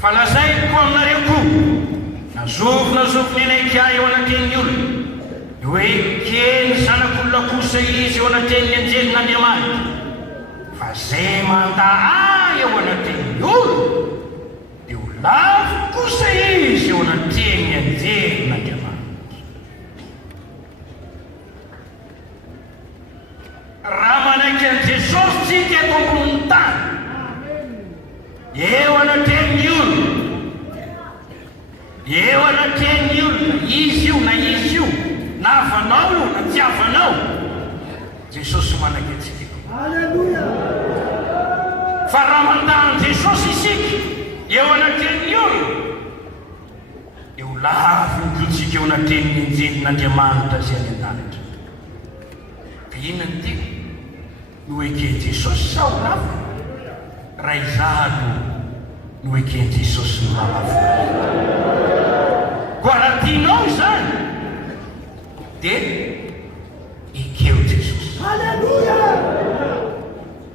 fa lazaiko aminareo koa nazovy nenaiky ahy eo anaten'ny olona hoe kely zanak'olona kosa izy eo anaten'ny anjelin'Andriamanitra fa zay manda ahy eo anaten'ny olona dia ho lavo kosa izy eo anaten'ny anjelin'Andriamanitra. Raha manaiky an' Jesosy tsika eto ambony tany eo anaten'ny olona eo anaten'ny olona izy io na izy io na avanao io na tsy avanao Jesosy manaiky antsika. Alleluia. Fa raha mandany Jesosy isika eo anaten'ny olona eo lavo nikotsika eo anaten'ny anjelin'Andriamanitra zay any an-danitra. Ka inona ny tiako no eke Jesosy sa ho lavo raha izalo no eke Jesosy no lalavo koa raha tianao izany dia ekeo Jesosy. Alleluia.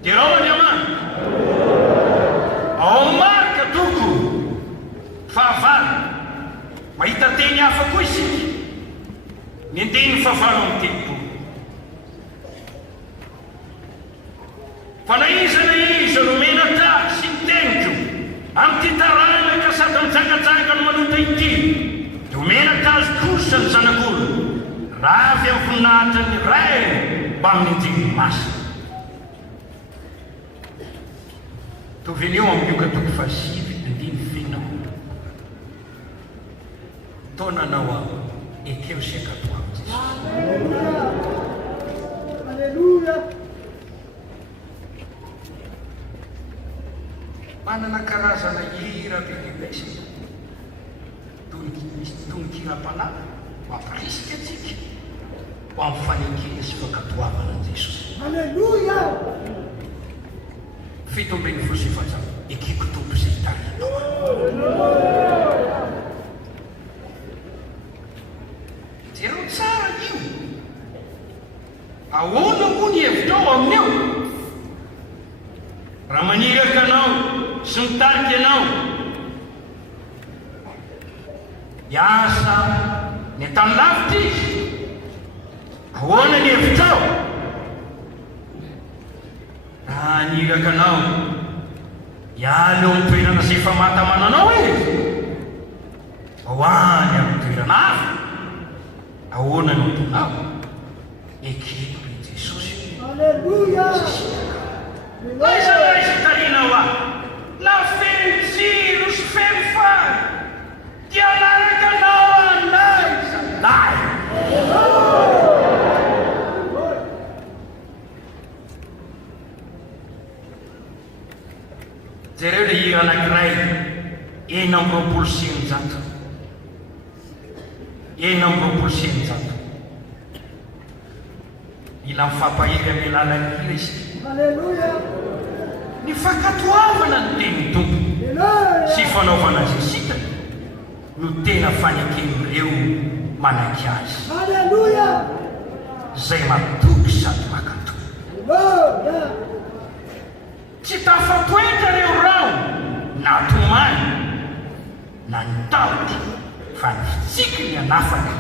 Dirao Andriamanitra ao Marka toko fahavalo mahita teny hafa koa isika ny andiny fahavalo amin'ny telopolo fa na iza no mena ta sy miteniko amin'ny ty tarana ka sady mitsangatsanga no manota ity dia omena tazo kosa ny zanak'olo ravy amin'ny voninahitra ny ray mba amin'ny anjely masina. Tovineo amin'ny Luka toko fahasivy andiny finao taonanao aho ekeo sekato amin'ny Jesosy. Alleluia. Manana karazana hira bebebesy tonikira-panahy mampirisika atsika ho amin'ny fanekena sy fankatoavana an' Jesosy. Alleluia. Fito ambin'ny folo sy efatsapolo ekeko tompo izay tarinao. Jereo tsara io ahoana moa ny hevitrao amin'eo raha maniraka anao sy mitariky anao hiasa ny tany lavitra izy ahoana ny hevitrao raha niraka anao hiala eo amin'ny toerana izay efa mahatamananao izy ho any amin'ny toerana hafa ahoana ny otonao ekeko i Jesosy. Alleluia. Laiza tarinao aho na feno tsiro sy feno fary dia naraka anao anay zalahy. Jereo le hira anankiray enina amby roapolo sy eninjato mila mifampahira amin'ny alalan'ny hira isika. Alleluia. Ny fankatoavana no teny tompo sy fanaovana azy isika no tena faneken'ireo manaiky azy. Alleluia. Zay matoky sady makatoky. Alleluia. Tsy tafatoetra reo rao na tomany na ny tahotra fa ny fitsika ny anafaka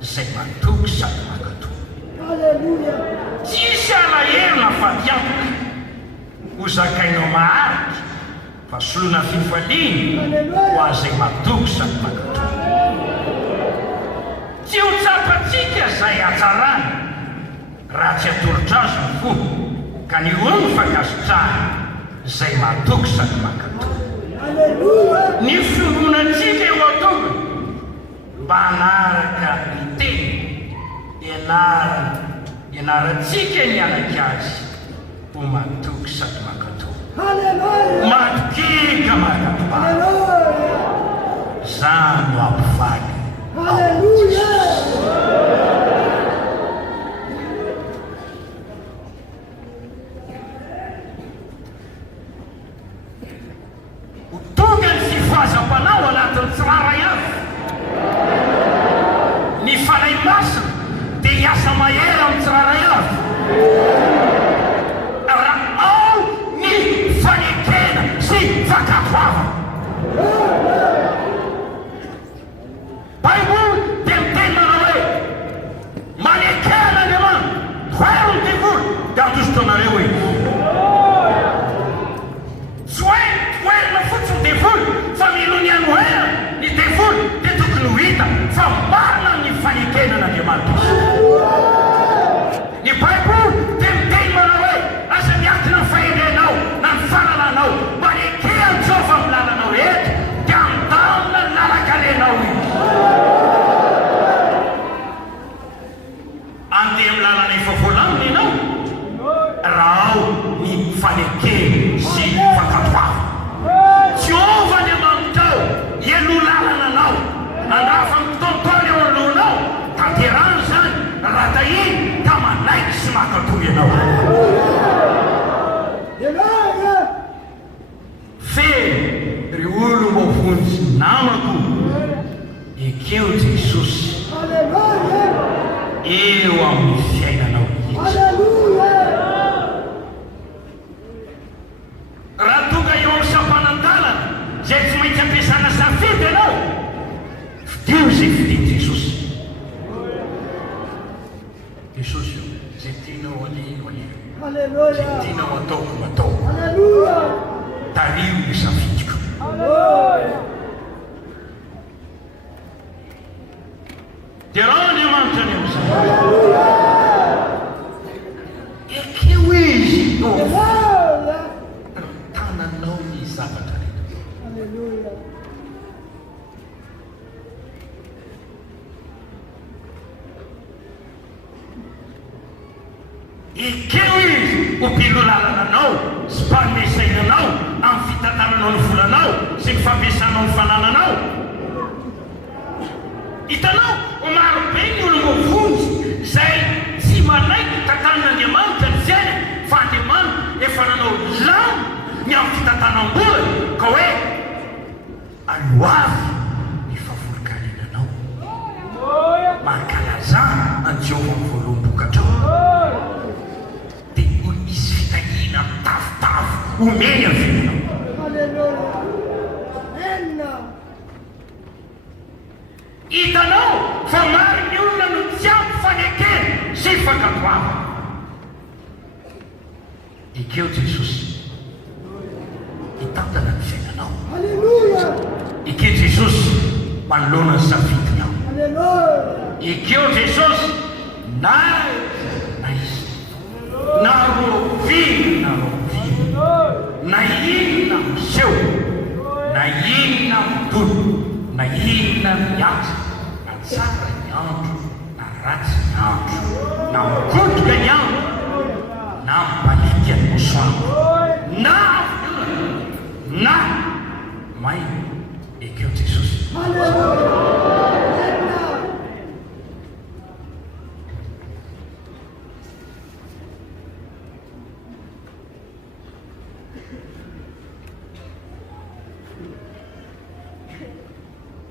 izay matoky sady makatoa. Alleluia. Tsisy alahelo na fadiavaka ho zakainao maharitra fa solona fifaliana ho azay matoky sady makatoa. Tsy ho tsapatsika izay hatsarana raha tsy atolotra azy ny fo ka ny ony fakasitrahana izay matoky sady makatoa. Ny fimbonantsika eo an-tongony mba hanaraka ny teny ianarantsika ny anaky azy ho matoky sady makatoa. Matokika makatoa zany no ampifaly. Fazam-panao anatin'ny tsiraray avy ny fanay masina dia hiasa mahera amin'ny tsiraray avy raha ao ny fanekena sy fakapoava. Baiboly dia miteny manao hoe manekena Andriamanitra hoero ny devoly dia andositonareo hoe tsy hoe toerina fotsiny devoly fa milony any hoera ny devoly dia tokony ho hita fa marina ny fanekenan'Andriamanitra. Ny Baiboly dia miteny manao hoe aza miatina ny fahendrenao na ny fanananao mba nekehany Jehova amin'ny lalanao rehetra dia andamina ny lalakalenao io. Andeha amin'ny lalana efa voalamina ianao raha ao ny fanekeny sy fakatoava. Jehova Andriamanitra elo lalana anao andrafa mitontolo eo anoloanao tanterany zany raha tahiny ka manaiky sy makatoy ianao. Feno ry olo mavonjy namako ekeo Jesosy eo amin'ny fiainanao raha tonga eo amin'ny sampanandalana zay tsy maintsy ampiasana safidy ianao fidio zay fidiny Jesosy. Jesosy io zay tianao anio zay tianao ataoko matao tario ny safidiko. Dia raha Andriamanitra any amin'izay ekeo izy tananao ny zavatra rehetra. Ekeo izy ho mpilo lalananao sy mpamesainanao amin'ny fitantananao ny volanao sy ny fampiasanao ny fanananao. Hitanao maro be ny olo mavonjy izay tsy manaiky tantanan'Andriamanitra ny fiaina fa Andriamanitra efa nanao lamy ny amin'ny fitantanam-bola ka hoe aloavy ny fahavoron-karenanao mankalaza any Jehova ny voaloham-bokatrao dia ho misy fitahina tafotafo omeny amin'ny fiainanao. Hitanao fa maro ny olona no tsy ampy fanekena sy fakatoava. Ekeo Jesosy hitantana ny fiainanao. Ekeo Jesosy manoloana ny safidinao. Ekeo Jesosy na izy na roviny na inona miseho na inona midolo na inona miasa na tsara ny andro na ratsy ny andro na mikotoka ny andro na mipalika ny masoandro na maina. Ekeo Jesosy.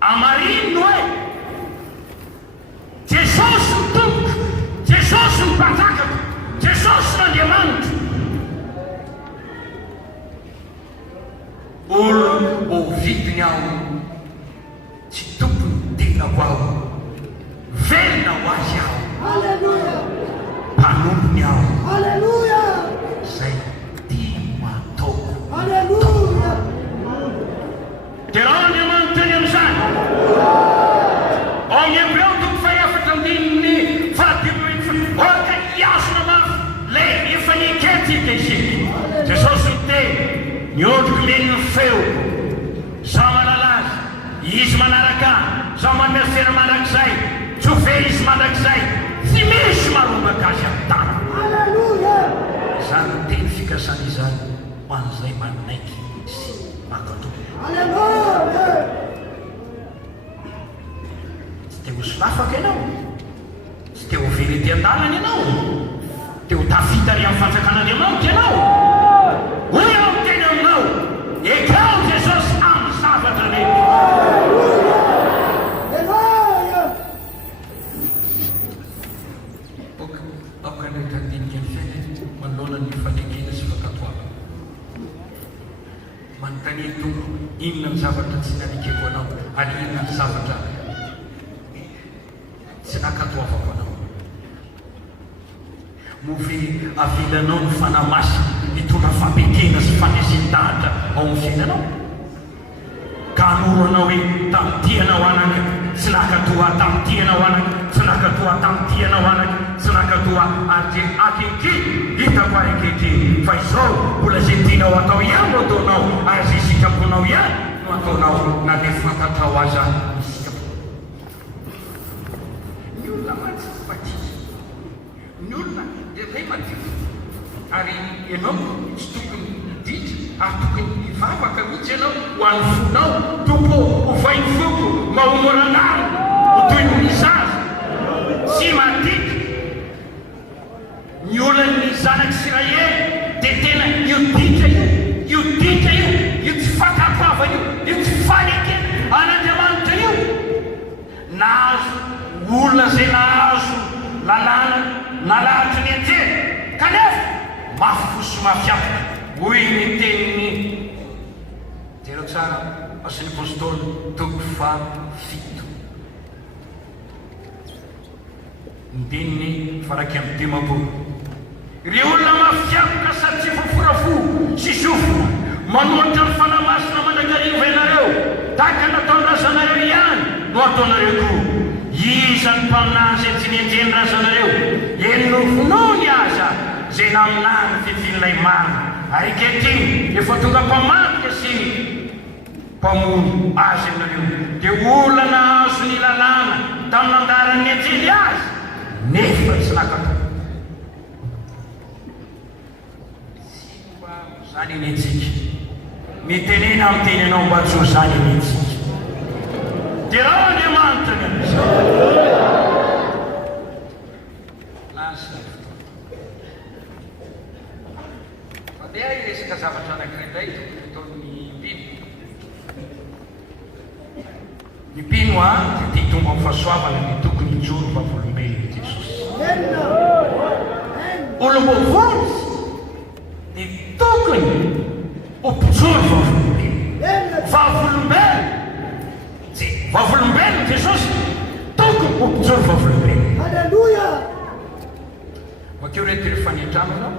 Amarino hoe Jesosy ny tompoko, Jesosy ny mpanjakako, Jesosy n'Andriamanitra. Olo ho vidiny ao fianakavianako aho velona ho azy aho Alleluia. mpanompony aho Alleluia. zay tiamo ataoko Alleluia. dia raha andriamaniteny amin'izany ao amin'ny Hébreo toko faefatra andininy faradimy ohatra hiazona mafy lay efa niketika isika Jesosy miteny niondriko meniny feoko zaho malala azy izy manaraka zaho mamersery mandrakizay tsy ho ve izy mandrakizay tsy misy marombaka azy amin'ny tana Alleluia. zany teny fikasana izany ho an'izay manaiky sy makatoko Alleluia. tsy te ho solafaka ianao tsy te ho verity an-dalana ianao te ho tafitary amin'ny fanjakan'Andriamanitra ianao hoy aho teny aminao ekao Jesosy amin'ny zavatra rehetra Alleluia. aoka ndraikandinika ny fiaina manolona ny fanekena sy fakatoavana manontania tompo inona ny zavatra tsy nanikeko anao ary inona ny zavatra tsy nakatoavako anao movy avilanao ny fanamasy hitondra fampekena sy fanesin-dahatra ao amin'ny fiainanao ka anoranao hoe tamitianao anaka tsy nakatoa tamitianao anaka tsy nakatoa tamitianao anaka tsy nakatoa akeky hitako akeky fa izao mbola zay tianao atao ihany no ataonao ary zay sikaponao ihany no ataonao na le fantatrao aza isika ny olona maty maty ny olona dia zay maty ary ianao tsy tokony ditra ary tokony hivavaka mihitsy ianao ho an'ny fonao tompo ho vainy foko mahomoranaro ho toy ny mizaza tsy madika ny olany zanak'Israely dia tena io ditra io io tsy fakatoava io tsy fanekena an'Andriamanitra io nahazo olona zay nahazo lalàna nalahatra ny anjely kanefa mafosy mafiafaka hoy ny teniny tero tsara asin'ny apôstôly toko fafito ndininy faraky amin'ny dimapolo ry olona mafiafaka sady tsy foforafo sy sofo manohatra ny fanamasina manakariva ianareo tahaka nataony razanareo ihany no ataonareo koa iza ny mpaminazy tsy nienjeny razanareo eny nofonony aza zay naminany fifin'ilay mamy ary kehitriny efa tonga mpamantika sy mpamono azy aminareo dia olona nahazo ny lalàna tamin'ny andaran'ny anjely azy nefa tsy nakatao tsy mba zany nentsika mitenena amin'ny teny anao mba tsy ho zany nentsika dia raha Andriamanitra ny amin'izay lasa fa dia iresaka zavatra anankiray ataon'ny mpino a dia tia tombo amin'ny fahasoavana ny tokony hijoro vavolombelona Jesosy olom-bovony dia tokony ho mpijoro vavolombelona vavolombelona Jesosy tokony ho mpijoro vavolombelona Alleluia. makeo reto rehefa niantranona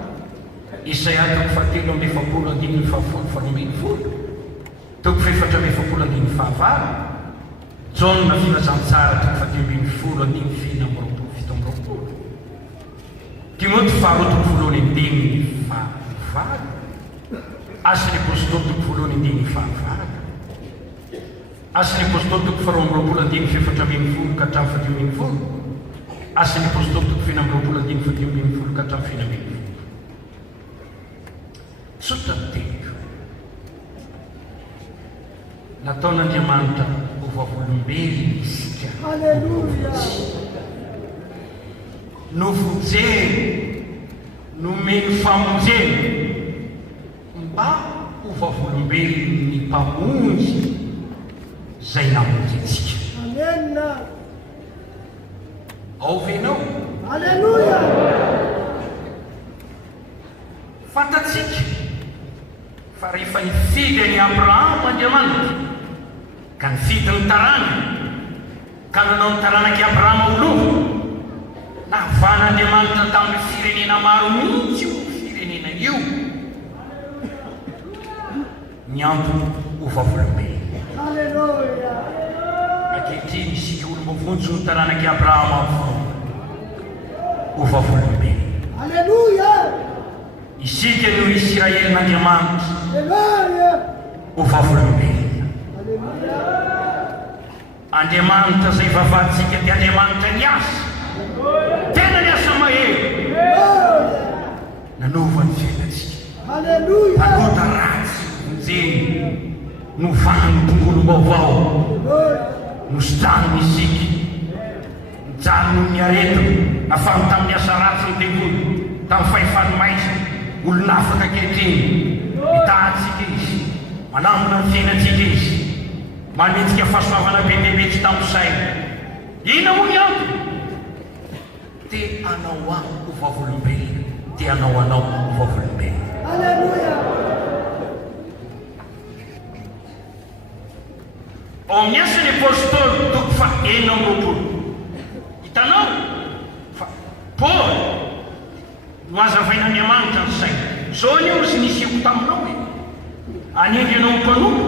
Isaia toko fahatelo amby efapolo andininy fahafolo fanomeny folo toko faefatra amby efapolo andininy fahavalo Jona filazantsara toko fahatelo ambin'ny folo andininy fito amby roapolo Timoty faharoa toko voalohany andininy fahavalo Asany apôstôly toko voalohany andininy fahavalo Asany apôstôly toko faharoa amby roapolo andininy faefatra ambin'ny folo ka hatramin'ny fahatelo ambin'ny folo Asany apôstôly toko feno amby roapolo andininy fahatelo ambin'ny folo ka hatramin'ny feno ambin'ny folo tsotra miteko nataon'Andriamanitra ho vavolombelona isika Alleluia. novonjeny nomeny famonjeny mba ho vavolombelona ny mpamonjy zay namonjy antsika Amen. ao venao Alleluia. fantatsika fa rehefa nifidy any Abrahama Andriamanitra ka nifidy ny tarana ka nanao ny taranaky Abrahama olovo nahavan'Andriamanitra tamin'ny firenena maro mihitsy io firenena io ny antony ho vavolombelona. Alleluia. Ankehitriny isika olo-mavonjy ny taranaky Abrahama ho vavolombelona. Alleluia. Isika no Israelin'Andriamanitra Alleluia. ho vavolombelona. Alleluia. Andriamanitra zay vavaditsika dia Andriamanitra ny asa. Tena ny asa mahery. Alleluia. Nanova ny fiainantsika. Alleluia. Anota ratsy vonjeny no vany tongolo vaovao no sitrano isika mijanony ny areto afany tamin'ny asa ratsy ny devoly tamin'ny fahefany maisa olon'afaka ankehitriny mitahatsika izy manamona ny fiainantsika izy manetsika fahasoavana be dehibe tsy tamin'ny saina. Ina moa ny antony? Te anao aho ho vavolombelona, te anao anao ho vavolombelona. Alleluia. Ao amin'ny asan'ny apôstôly toko fa 9 hitanao fa Paul no azavain'Andriamanitra ny saina. Zao ny io sy nisiko taminao e anindry ianao mpanompo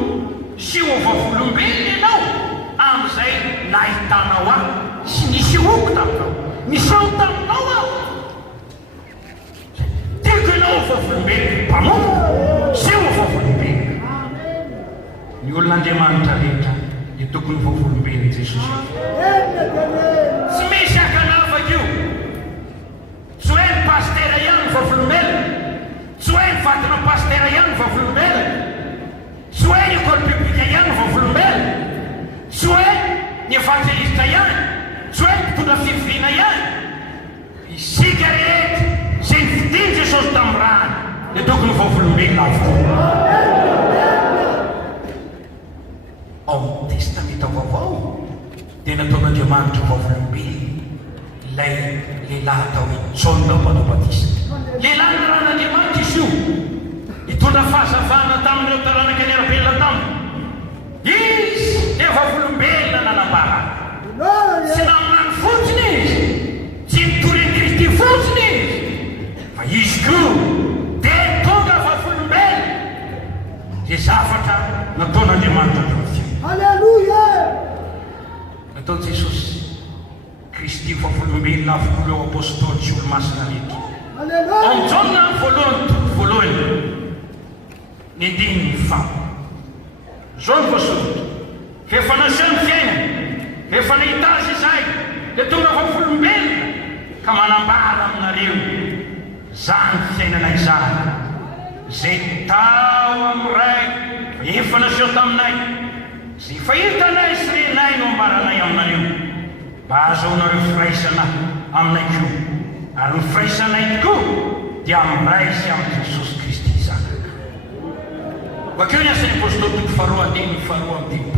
sy ho vavolombelona ianao amin'izay nahitanao aho sy nisy oko taminao nisao taminao aho tiako ianao ho vavolombelona mpanompo sy ho vavolombelona. Ny olon'Andriamanitra rehetra dia tokony vavolombelona Jesosy. Tsy misy hakanafaka io. Tsy hoe ny pastera ihany vavolombelona, tsy hoe ny vadina pastera ihany vavolombelona, tsy hoe ny école publique ihany vavolombelona, tsy hoe ny evangelista ihany, tsy hoe ny mpitondra fivoriana ihany. Isika rehetra izay nividiany Jesosy tamin'ny rano dia tokony vavolombelona avokoa. Ao amin'ny testamenta vaovao dia nataon'Andriamanitra vavolombelona ilay lehilahy atao hoe Jaona mpanao batisa. Lehilahy ny ran'Andriamanitra izy io hitondra fahazavana tamin'ireo taranaka ny arabelona taminy. Izy dia vavolombelona nanambara. Tsy naman'ny fotsiny izy, tsy nitoriny Kristy fotsiny izy, fa izy koa dia tonga vavolombelona. Dia zavatra nataon'Andriamanitra teo. Alleluia. Natao Jesosy Kristy vavolombelona avokoa ireo apôstôly sy olo-masina rehetra. Alleluia. Ao Jaona voalohany toko voalohany ny andininy fam. Zao ny voasoratra. Rehefa naseho ny fiainana, rehefa nahita azy izay, dia tonga vavolombelona ka manambara aminareo zany fiainana izany izay tao amin'ny ray efa naseho taminay. Zay fahitanay sy renay no ambaranay aminareo mba ahazoanareo firaisana aminay koa. Ary ny firaisanay tokoa dia amiraisy amin'ny Jesosy Kristy zanaka. Bakeo ny asan'ny apôstôly toko faharoa andiny faharoa ambiny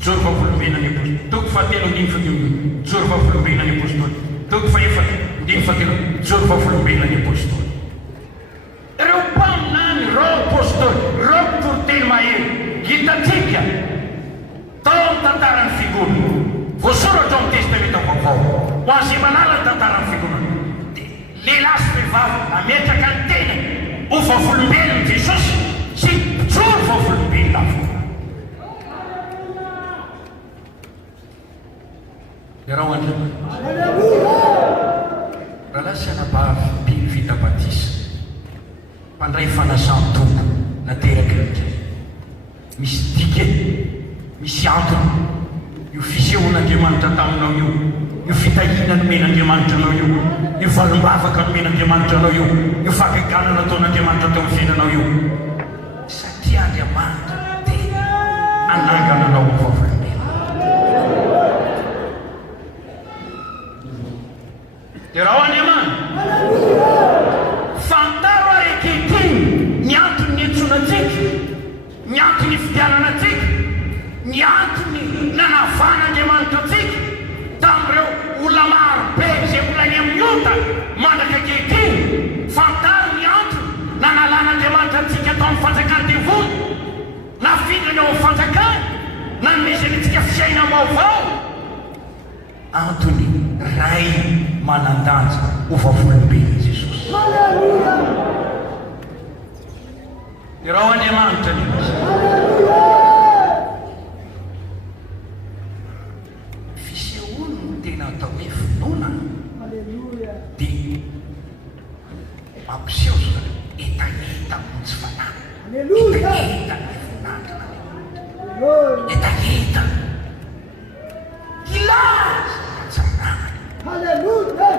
joro vavolombelona ny apôstôly. Toko fahatelo andiny fadimy joro vavolombelona ny apôstôly. Toko faefatra andiny fatelo joro vavolombelona ny apôstôly. Ireo mpaminany ireo apôstôly ireo mporotely mahery hitatsika tao amin'ny tantaran'ny figona voasoratra ao amin'ny testamenta vaovao ho azay manala ny tantaran'ny figona. Lehilahy sy vehivavy nametraka ny tena ho vavolombelona Jesosy sy joro vavolombelona avokoa. Iarao Andriamanitra. Alleluia. Raha lasy anabavy mpily vita batisa mpandray fanasan-tompo nateraka indray misy dike misy antony io fisehoan'Andriamanitra taminao io, io fitahina nomen'Andriamanitra anao io, io valim-bavaka nomen'Andriamanitra anao io, io fakaiganana ataon'Andriamanitra tao amin'ny fiainanao io. Satria Andriamanitra dia anangana anao ho vavolombelona. Dia raha Andriamanitra fantaro arekehitriny ny antony ny antsonantsika, ny antony fidiananatsika, ny antony nanavàn'Andriamanitra antsika tamin'ireo olona maro be izay mbola ny amin'ny ota mandraka ankehitriny. Fantaro ny antony nanalàn'Andriamanitra antsika tao amin'ny fanjakany devoly, nafidrany ao amin'ny fanjakany, nanomezany antsika fiaina vaovao antony ray manandanja ho vavolombelon Jesosy. Haleluya. Irao Andriamanitra ny misy. Haleluya. Fisehoany no tena atao hoe finoana Haleluya. dia mampiseho zany etaeta montsy fanana. Haleluya. Etaeta ny voninahitra. Glory. Etaeta ilaza atsanana. Haleluya.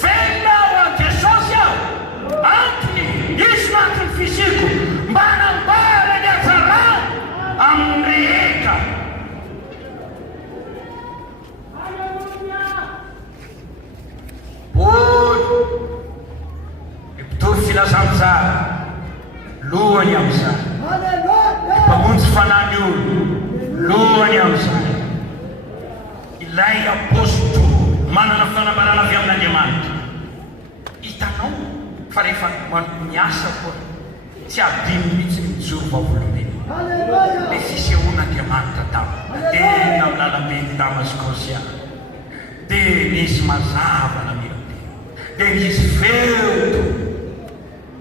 Venona ho an' Jesosy aho antony izy no antony fisiko mba hanambara ny hatsarany amin'ny rehetra. Ôy mitovy filazantsara lohany amin'izany, Haleluya. mpamonjy fanany olo lohany amin'izany. Ilay apôstolo manana fanambarana avy amin'Andriamanitra. Hitanao fa rehefa miasa koa tsy adino mihitsy mijoro vavolombelona. Haleluya. Le fisehoan'Andriamanitra tamina tena amin'ny lalambe ny Damaskosy any. Dia nisy mazava na milobe, dia nisy feo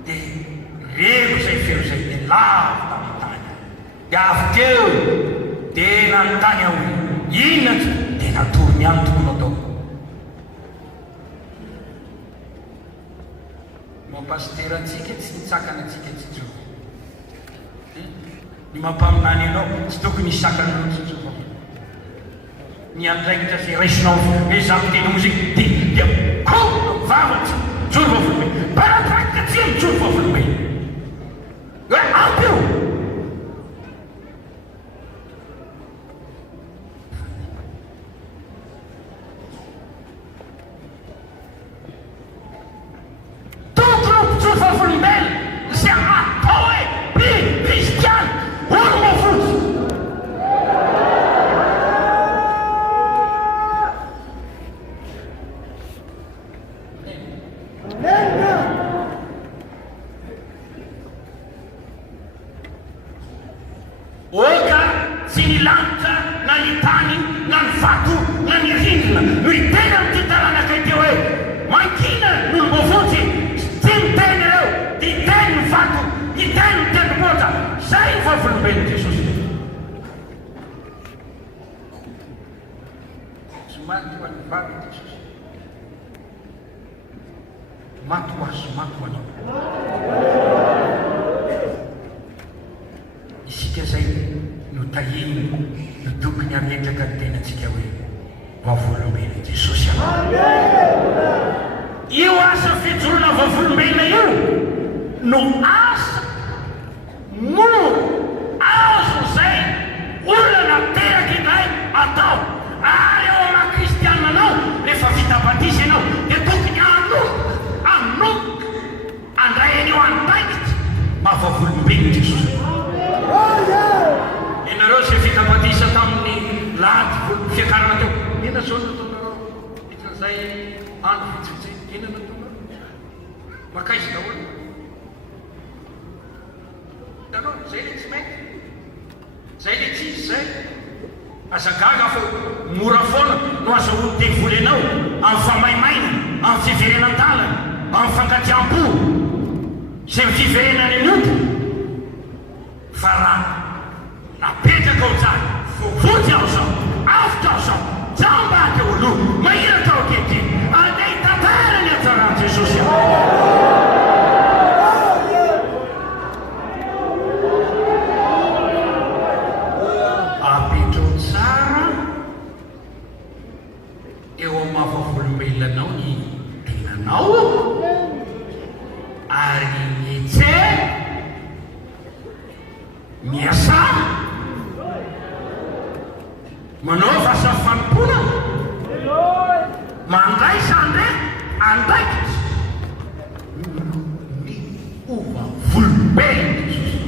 dia reko zay feo zay dia lavo tamin'ny tany. Dia avy teo dia nanontany aho hoe inona tsy dia natory ihany tokony atao. Mampasitera antsika tsy nitsakana antsika tsy joro. Ny mampaminany anao tsy tokony hisakana anao tsy joro. Ny andraikitra zay raisinao hoe zako tena mozika dia vavatsy joro vavolobe baratraika tsy mijoro vavolobe hoe ampy eo. Oka sy ny lanitra na ny tany na ny vato na ny rindrina no hitena amin'ny tytaranaka teo hoe mankina no mbovotsy tsy miteny ireo dia hiteny ny vato hiteny ny tendrombohitra. Zay ny vavolombelon Jesosy. Tsy maty ho an'ny vato Jesosy, maty ho azo maty ho anao. Isika zay no tahiny no tokony hametraka ny tenantsika hoe vavolombelon Jesosy. Io asa fijoroana vavolombelona io no asa mora azo zay olona teraka indray atao. Ary ao ama kristianina anao rehefa vita batisa ianao dia tokony anoka andray an'io antaikitra mahavavolombelon Jesosy. Ianareo zay vita batisa tamin'ny lady fiakarana teo, ina zao nataonareo itan'izay andro vitsivitsy, ina nataonareo makaizy daholo. Hitanao zay le tsy mety, zay le tsy izy zay azagaga fa mora foana no azahoany devolenao amin'ny famaimaina, amin'ny fiverenan-dalana, amin'ny fankatsiam-po zay fiverenany an'oto. Fa raha napetraka ao zany vovotsy aho zao afitra aho zao jambaka eo aloha mahiraka ao akehitriny andeha hitantara ny hatsaran'i Jesosy aho. Apetrao tsara eo amin'ny mahavavolombelonanao ny tenanao ary nyetse miasa manao vasa fanompona mandray sandre andaikitra ny ovavolombelon Jesosy.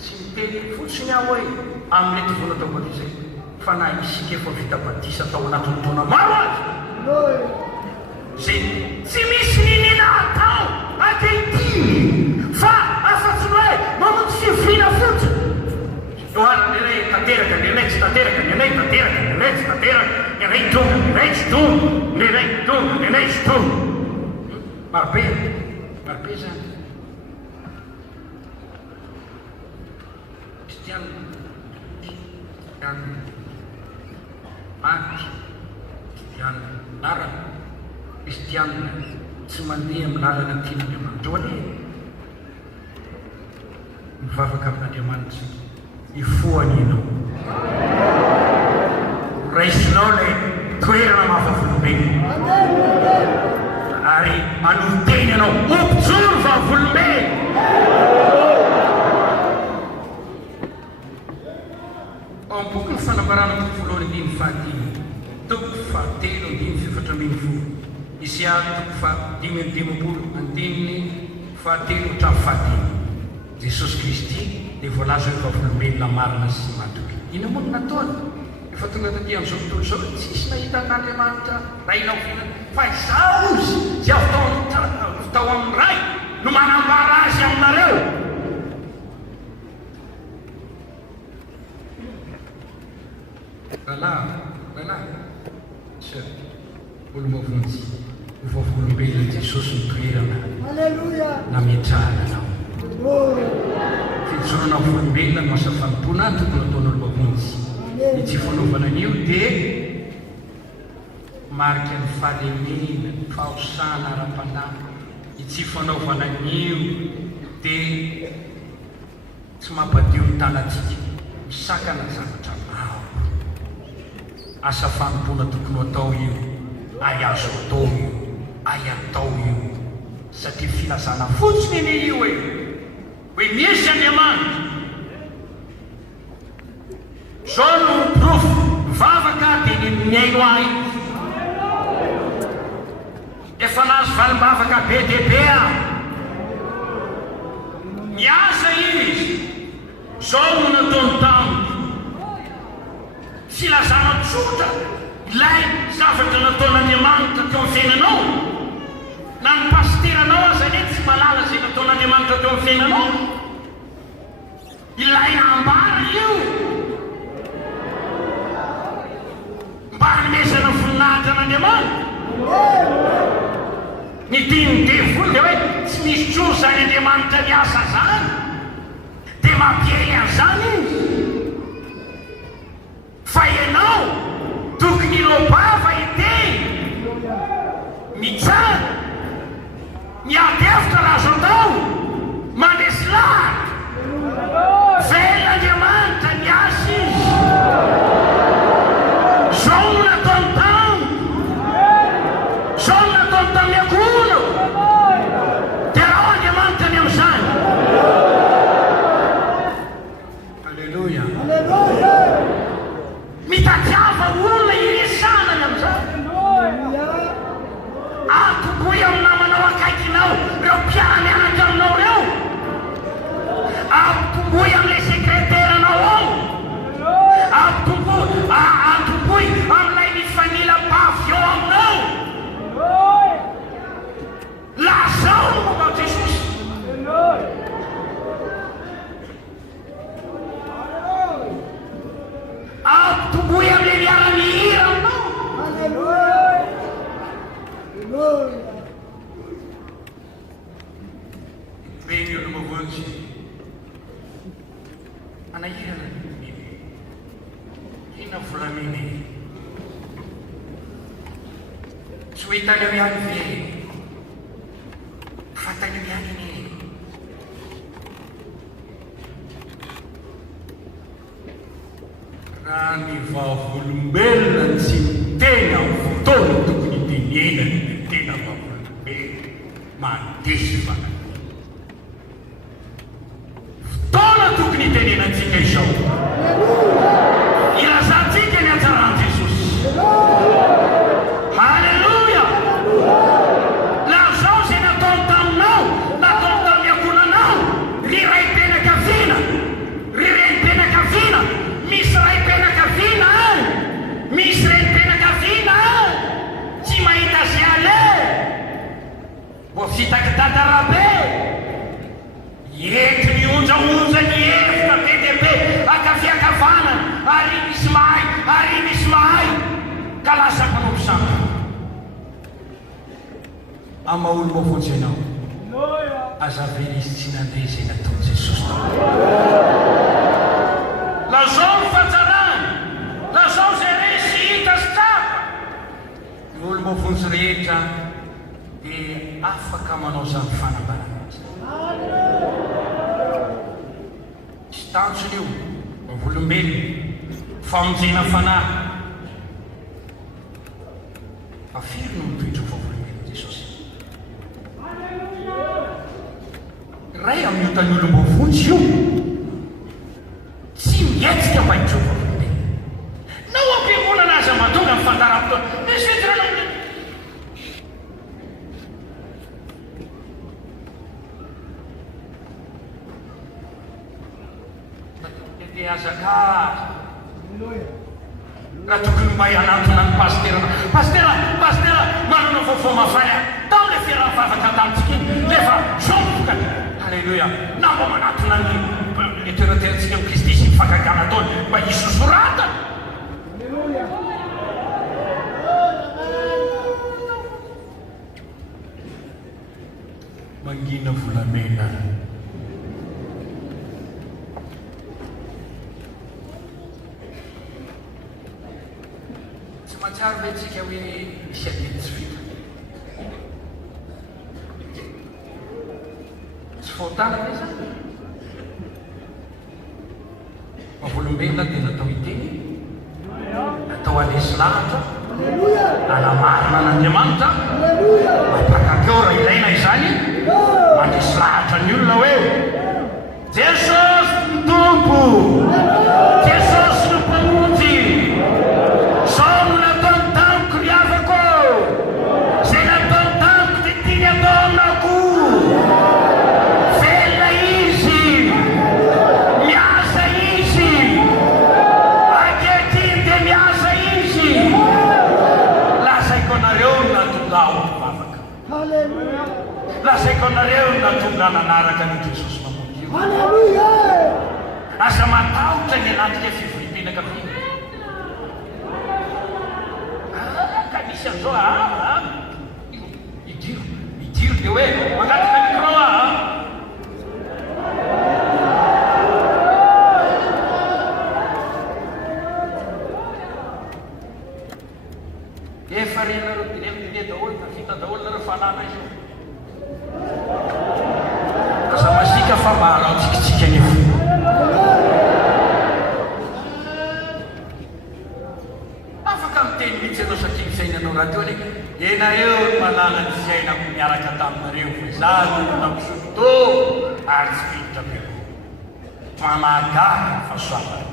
Tsy miteny fotsiny aho hoe amin'ny lety vola atao batisa fa na isika efa vita batisa atao anatin'ny taona maro azy zay tsy misy ninina atao akehitriny fa afa-tsy hoe mamonjy fivoriana fotsiny. Eo arany ilay tanteraka, ilay tsy tanteraka, stony, nendray tonga, nendray stony. Marobe zany. Kristianina maty, kristianina narana, kristianina tsy mandeha amin'ny lalana tian'Andriamanitra. Ohatra mivavaka amin'Andriamanitra, ifohany ianao, raisinao ilay toerana mahavolom-belona, ary manoteny ianao ompitsoro vavolom-belona. Ao amin'ny boky ny fanambarana voalohany andiny fahadimy, toko fahatelo andiny efatra ambin'ny folo, Isaia toko fahadimy amby dimampolo andininy fahatelo hatramin'ny fahadimy. Jesosy Kristy dia voalaza hoe vavolom-belona marina sy matoky. Ino moa no nataony? Efa tonga taty amin'izao tontolo izao tsisy nahita an'Andriamanitra rainao vilany, fa izao izy zay tao amin'ny ray no manambara azy aminareo. Rahalahy, sir, olo-mavonjy ho vavolom-belona Jesosy nitoerana nametrahana anao. Fijorona volom-belona no asa fanompona tokony ataon'olo-mavonjy. Itsy fanaovana an'io dia marika ny fahalemena, ny fahosana ara-panahy. Itsy fanaovana an'io dia tsy mampadio ny tanantsika, misakana zavatra maro. Asa fanompona tokony atao io, ay azo atao io, ay atao io, satria filazana fotsiny eny io hoe misy Andriamanitra. Zao no profo mivavaka dia ny miaino ahy, efa nazo valim-bavaka be dia be aho, miasa izy. Zao no nataony tamiko, filazana tsotra ilay zavatra nataon'Andriamanitra teo amin'ny fiainanao. Na ny pasteranao aza ane tsy malala zay nataon'Andriamanitra teo amin'ny fiainanao, ilaina ambara io mba hanomezana voninahitra an'Andriamanitra. Ny dimy devoly dia hoe tsy misy tsoro zany Andriamanitra miasa zany, dia mampiainy an'izany izy. Fa ianao tokony ilobava iteny, mitsara, miady hevitra raha azo atao, mandresy lahatra. Velona Andriamanitra miasa izy. Zao no nataony tamiko, zao no nataony tamin'ny akono, dia raha Andriamanitra ny amin'izany. Alleluia. Mitadiava olona iresanany amin'izany. Atombohy amin'ny namanao akaikinao, reo mpiara-mianatra aminao reo. Atombohy amin'ilay sekreteranao ao. Atombohy amin'ilay mifanila-bavy eo aminao. Lazao no momba Jesosy. Atombohy amin'ilay miara-mihira aminao. Reny olo-mavonjy anahirana biby, ina volamena tsy hoe hitanao ihany ve, fantanao ihany ine. Raha ny vavolombelona tsy mitena amin'ny fotoana tokony tenenany, tena vavolombelona mandesy fananana. Fotoana tokony tenenantsika izao, ilazantsika ny anjaran'i Jesosy. Halleluja. Laha zao zay nataony taminao, nataony tamin'ny akonanao, ry ray-penakaviana, ry renim-penakaviana, misy ray-penakaviana any, misy renim-penakaviana any, tsy mahita zay ale, vo fitaki-dadarabe. amaolo maofotsy ianao aza very izy tsy nandeha izay nataony Jesosy lazao ny fahatsarany lazao izay resy hita sy tsapa ny olo maofontsy rehetra dia afaka manao zany fanambarana tsy tanjony io volombelona famonjena fanahy afiry no mitoetra vavolombelona Jesosy ray amin'ny tany olo maofontsy io tsy mietsika maitro vavolombelona nao ampiangonana aza mahatonga amin'ny fandaram-potoana nesetrana azakaza raha tokony mba hianatona ny pastera manana vaovao mafaya tao le fiarahafavaka tamitsika iny lefa somboka halleloia na mba manatona ny toeraterantsika amin'ny Kristy sy mifakagana taony mba hisosorata mangina volamena mahatsiaro ve tsika hoe misy adiny tsy vita tsy fahotana ve zany vavolombelona dia natao hiteny natao alesy lahatra anamarina an'Andriamanitra mapakakeo raha ilaina izany mandresy lahatra ny olona hoe Jesosy ny tompo Jesosy ny mpamonjy lasaiko-nareo natonga nanaraka ny Jesosy mamonjy io aza matahotra ny anatin'ilay fivoripenaka vina ka misy an'izao idiro dia hoe mangataka micro efa renareo dile daholo navita daholo nareo fanana izy asa masika fa mahalao tsikitsika ny fo afaka miteny mihitsy anao satria fiainanao raha teo ny ianareo manana ny fiainako miaraka taminareo fa izany nampisotô ary tsy viditra beko managaga ny fahasoavana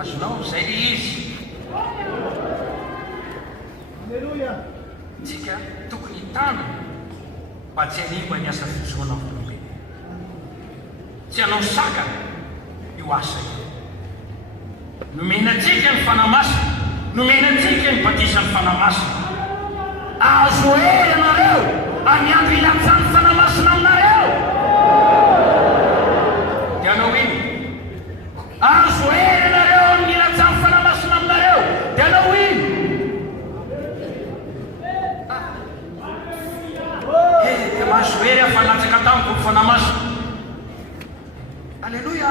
azonao zay izy tsika tokony tana mba tsy hanimba ny asa fijoana volombelona tsy hanao saka io asa io nomenatsika ny fanamasina nomenatsika ny batisa ny fanamasina azo hery anareo amiandro ilatsany fanamasina aminareo dia anao iny azo hery anareo amin'ny ilatsany fanamasina aminareo dia anao iny dia mahazo hery afanatsaka tamiko ny fanamasina alleluia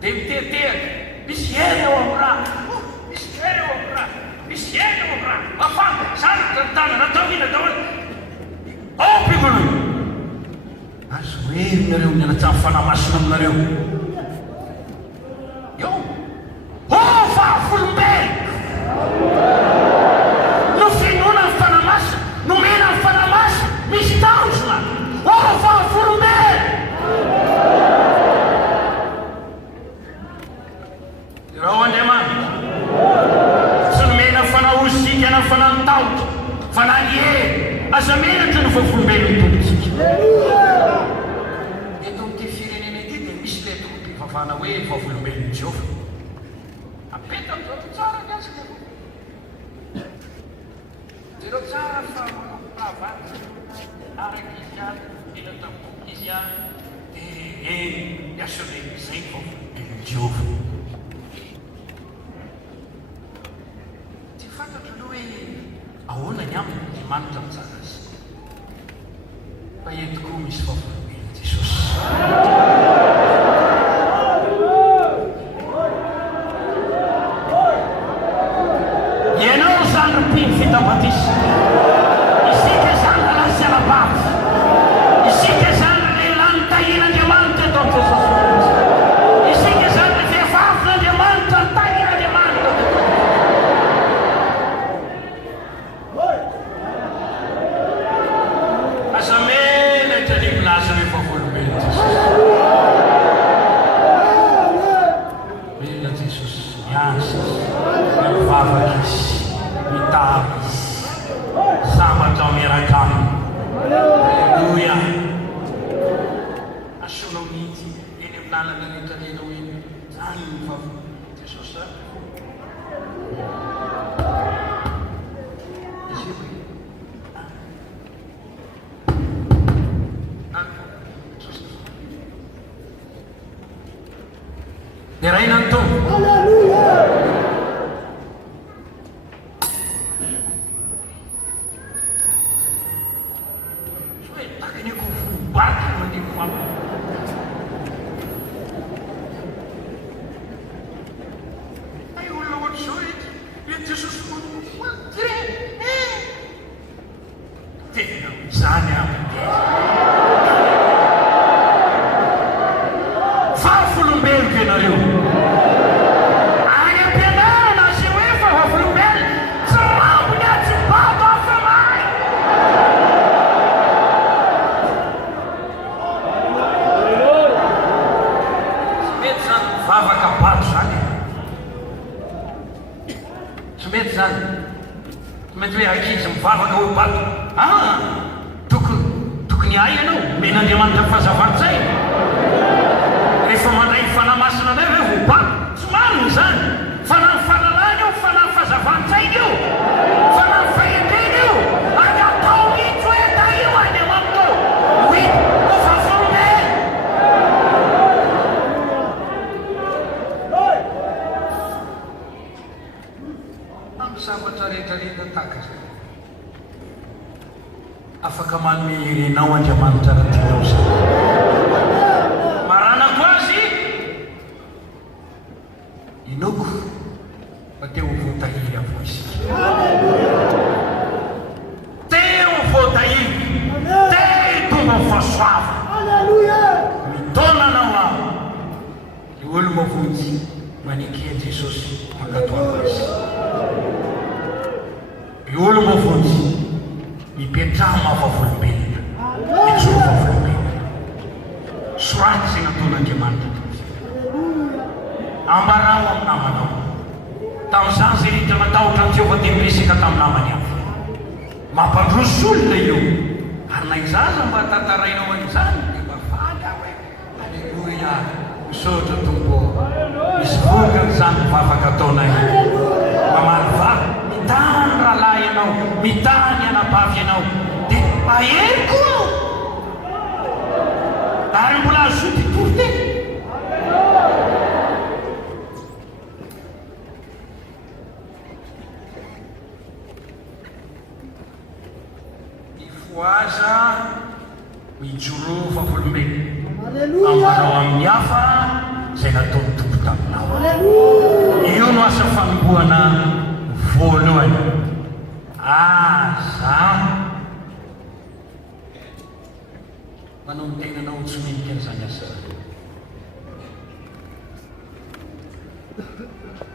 dia miteteraka misy hery ao amin'ny raha misy hery ao amin'ny raha misy hery ao amin'ny raha mafana saraka ny tana natao ina daholo ompigolo azo hery nareo ny ilatsany fanamasina aminareo io vavolombelona no finoana ny fanamasina nomena ny fanamasina misy tanjona vavolombelona irao Andriamanitra tsy nomena fanahozika na fanantaotra fanahiery aza menatra no vavolombelona tompontsika eto amin'ity firenena ity dia misy le tokom-pivavahana hoe vavolombelona Jehova apeta amin'izao tsara ny azy zereo tsara fa manampahavaty araka izy any ena tampoky izy any dia miasole izay vavolombelona Jehova tsy fantatro aloha hoe Andriamanitra mitsara azy. Fa eto koa misy fahafolomena Jesosy. Ianao zany mpino fitambatisa. Isika zany raha sy alabavy. Isika zany lehilahy nitahian'Andriamanitra eto amin'i Jesosy. Isika zany ny vehivavin'Andriamanitra nitahian'Andriamanitra. Asa menatra ny milaza ny fahafolomena Jesosy. Mena Jesosy miasa mivavaka izy, mitavy izy, sambatra miaraka aminy. Alleluia. Asoanao mihitsy eny amin'ny lalana rehetra lenao eny. Zany ny fahafolomena Jesosy zany. Dirai ng to. Hallelujah. Sulit tak ini kufubat menimpa. Ayo lawan sulit. Dia Yesus pun tidak misalnya. Farfulum bel que não eu. Mentre aici mivavaka hoe bato. Tokony hay ianao men'Andriamanitra fahazavan'ny zay. Rehefa mandray fanamasina anay hoe ho bato. Tsy marina zany. Fanahy fahalalana io, fanahy fahazavan'ny zay io. Fanahy fahendrena io. Any atao mihitsy hoe ta io Andriamanitra. Hoe ho fahafolomena. Amin'ny zavatra rehetrarehetra tahaka izay. Afaka manome herenao Andriamanitra raha tianao zany. Maranako azy inoko fa teo ho voatahiry avoa isika. Teo ho voatahiry. Teo hitonga ho fahasoava. Mitona anao aho. Ny olo mavonjy manekia Jesosy mankatoava azy. Ny olo mavonjy mipetraha mahafahafolombenina. Mitsoro fahafolombenina. Soraty izay nataon'Andriamanitra. Ambarao amin'ny namanao. Tamin'izany izay rehetra matahotra ny Jehovah dia miresaka tamin'ny namany avy. Mampandroso olona io. Ary na izaza mba tantarainao an'izany dia mba faly aho hoe alleluia. Misaotra Tompo. Misy vokany izany mivavaka ataonay. Mamaly vavy. Mitany rahalahy ianao. Mitany anabavy ianao. Dia mahery koa. Ary mbola azo titory teny. Ifoaza mijoro fahafolomena. Ambanao amin'ny hafa izay nataony Tompo taminao. Io no asa fanombohana voalohany. Aza manao ny tenanao tsy menika an'izany asa.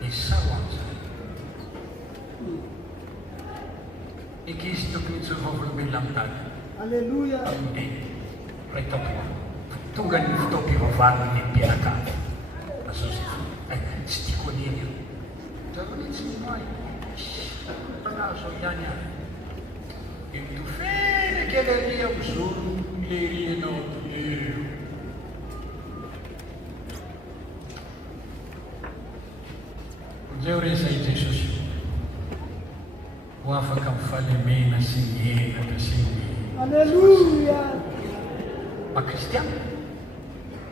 Esau an'izany. Ankizy tokony tsy fahafolomena amin'ny tany. Alleluia. Ray tampo. Tonga ny fotoam-pivavahana ny mpianakavy. Tsy tiako an'iny io. Zareo tsy minoay. Panazo ihany ahy. Mitofeny kely ary am'zoro lerianao eo. Zay rezay Jesosy. Ho afaka mifalemena sy mihenatra sy Alleluia. Kristiana.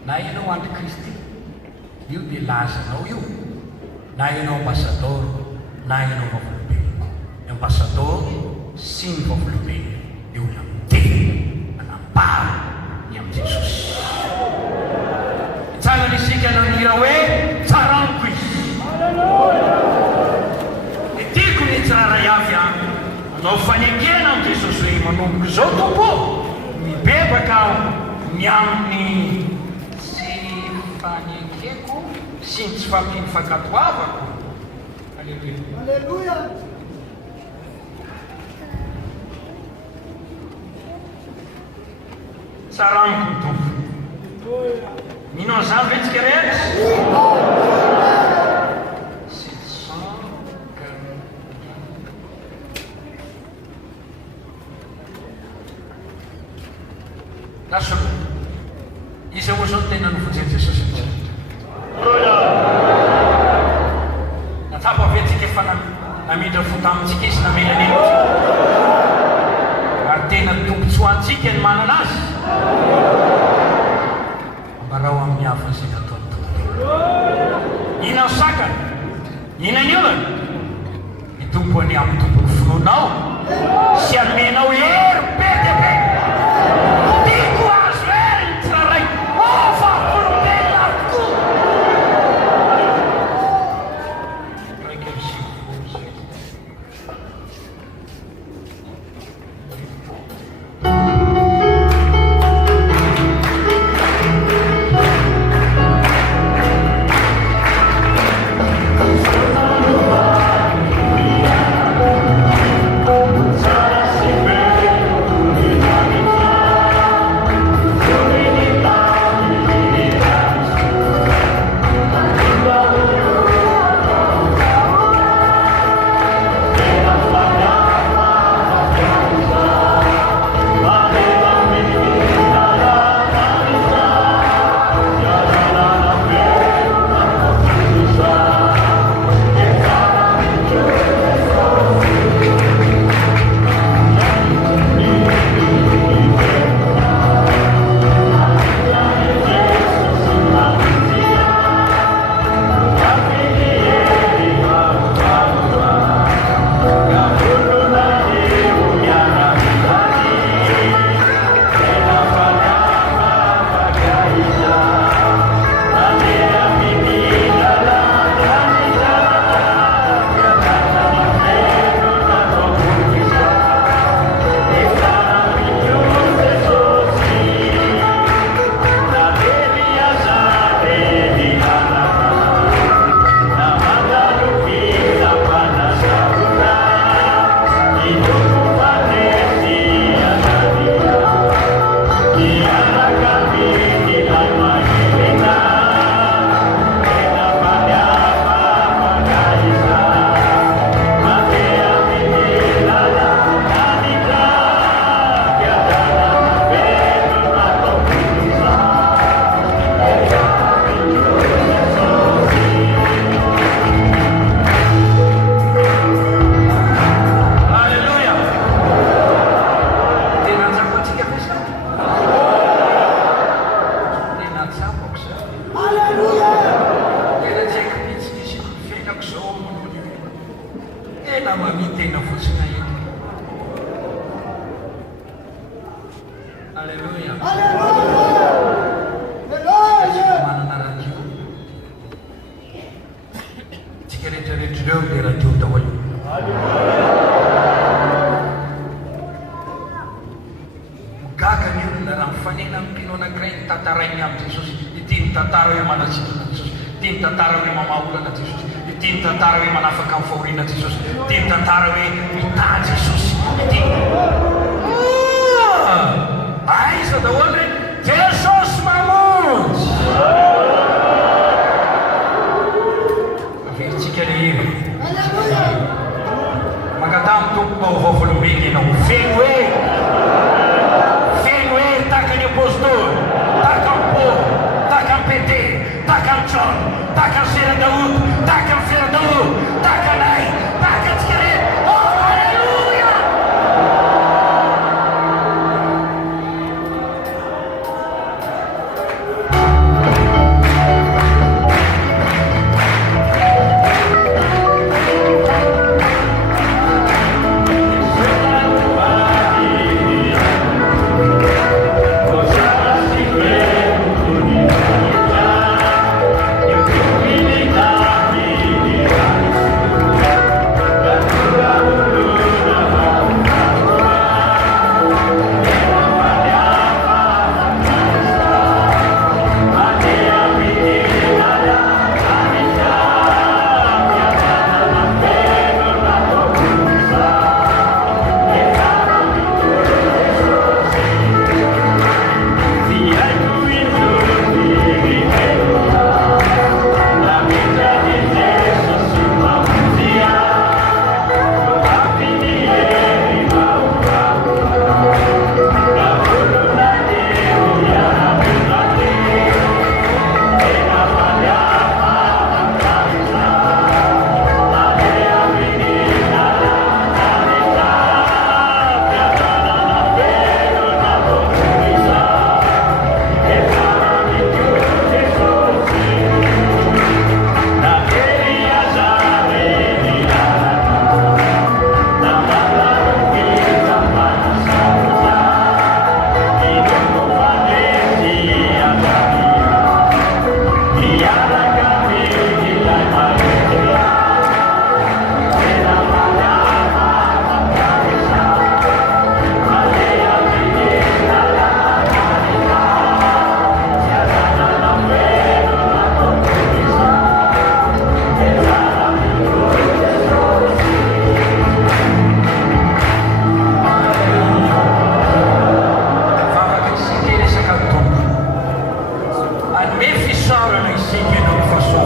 Na ianao antikristy. Io dia lazanao io. Na ianao ambassador, na ianao fahafolombenina. Ambassador Simbovolomeny eo amin'ny teny anampara ny amin'ny Jesosy. Itsangana isika nanira hoe tsaraniko izy. Ny tiako ny tsiraray avy anao fanengena amin'ny Jesosy hoe manomboka izao tompo mibebaka ny amin'ny tsy fanengeko sy ny tsy fampifakatoavako. Aleluia. Aleluia. Tsaraniko tompo. Minao zany vetsika rehetra. Nasolo isa moa zao tena nofonjeny Jesosy natapa vetsika efa namidra fo tamintsika izy namelanelo ary tena tompotsy ho antsika ny manana azy ambarao amin'ny hafa zay natao tompo. Ina sakana ina ny olana ny tompo any amin'ny tompony fononao sy anomenao hery be dia be. Aleluia. Tsika rehetrarehetra ireo dia radio daholo. Gaga ny olona raha mifanena amin'ny mpino anankiray ny tantarainy amin'ny Jesosy. Ity ny tantara hoe manatsitona Jesosy. Ity ny tantara hoe mamaolana Jesosy. Ity ny tantara hoe manafaka amin'ny fahoriana Jesosy. Ity ny tantara hoe mita Jesosy. Ity aiza daholo hoe Jesosy mamonjy. Averitsika le hira mankatamy tompo vaovao volomeny ianao feno hoe tahaka ny apôstôly, tahaka ny Paul, tahaka ny Péter, tahaka ny John, tahaka ny Sera Daoud, tahaka ny Frère Daoud, tahaka anay, tahaka antsika rehetra. Oh, Alleluia!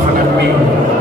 fanakoe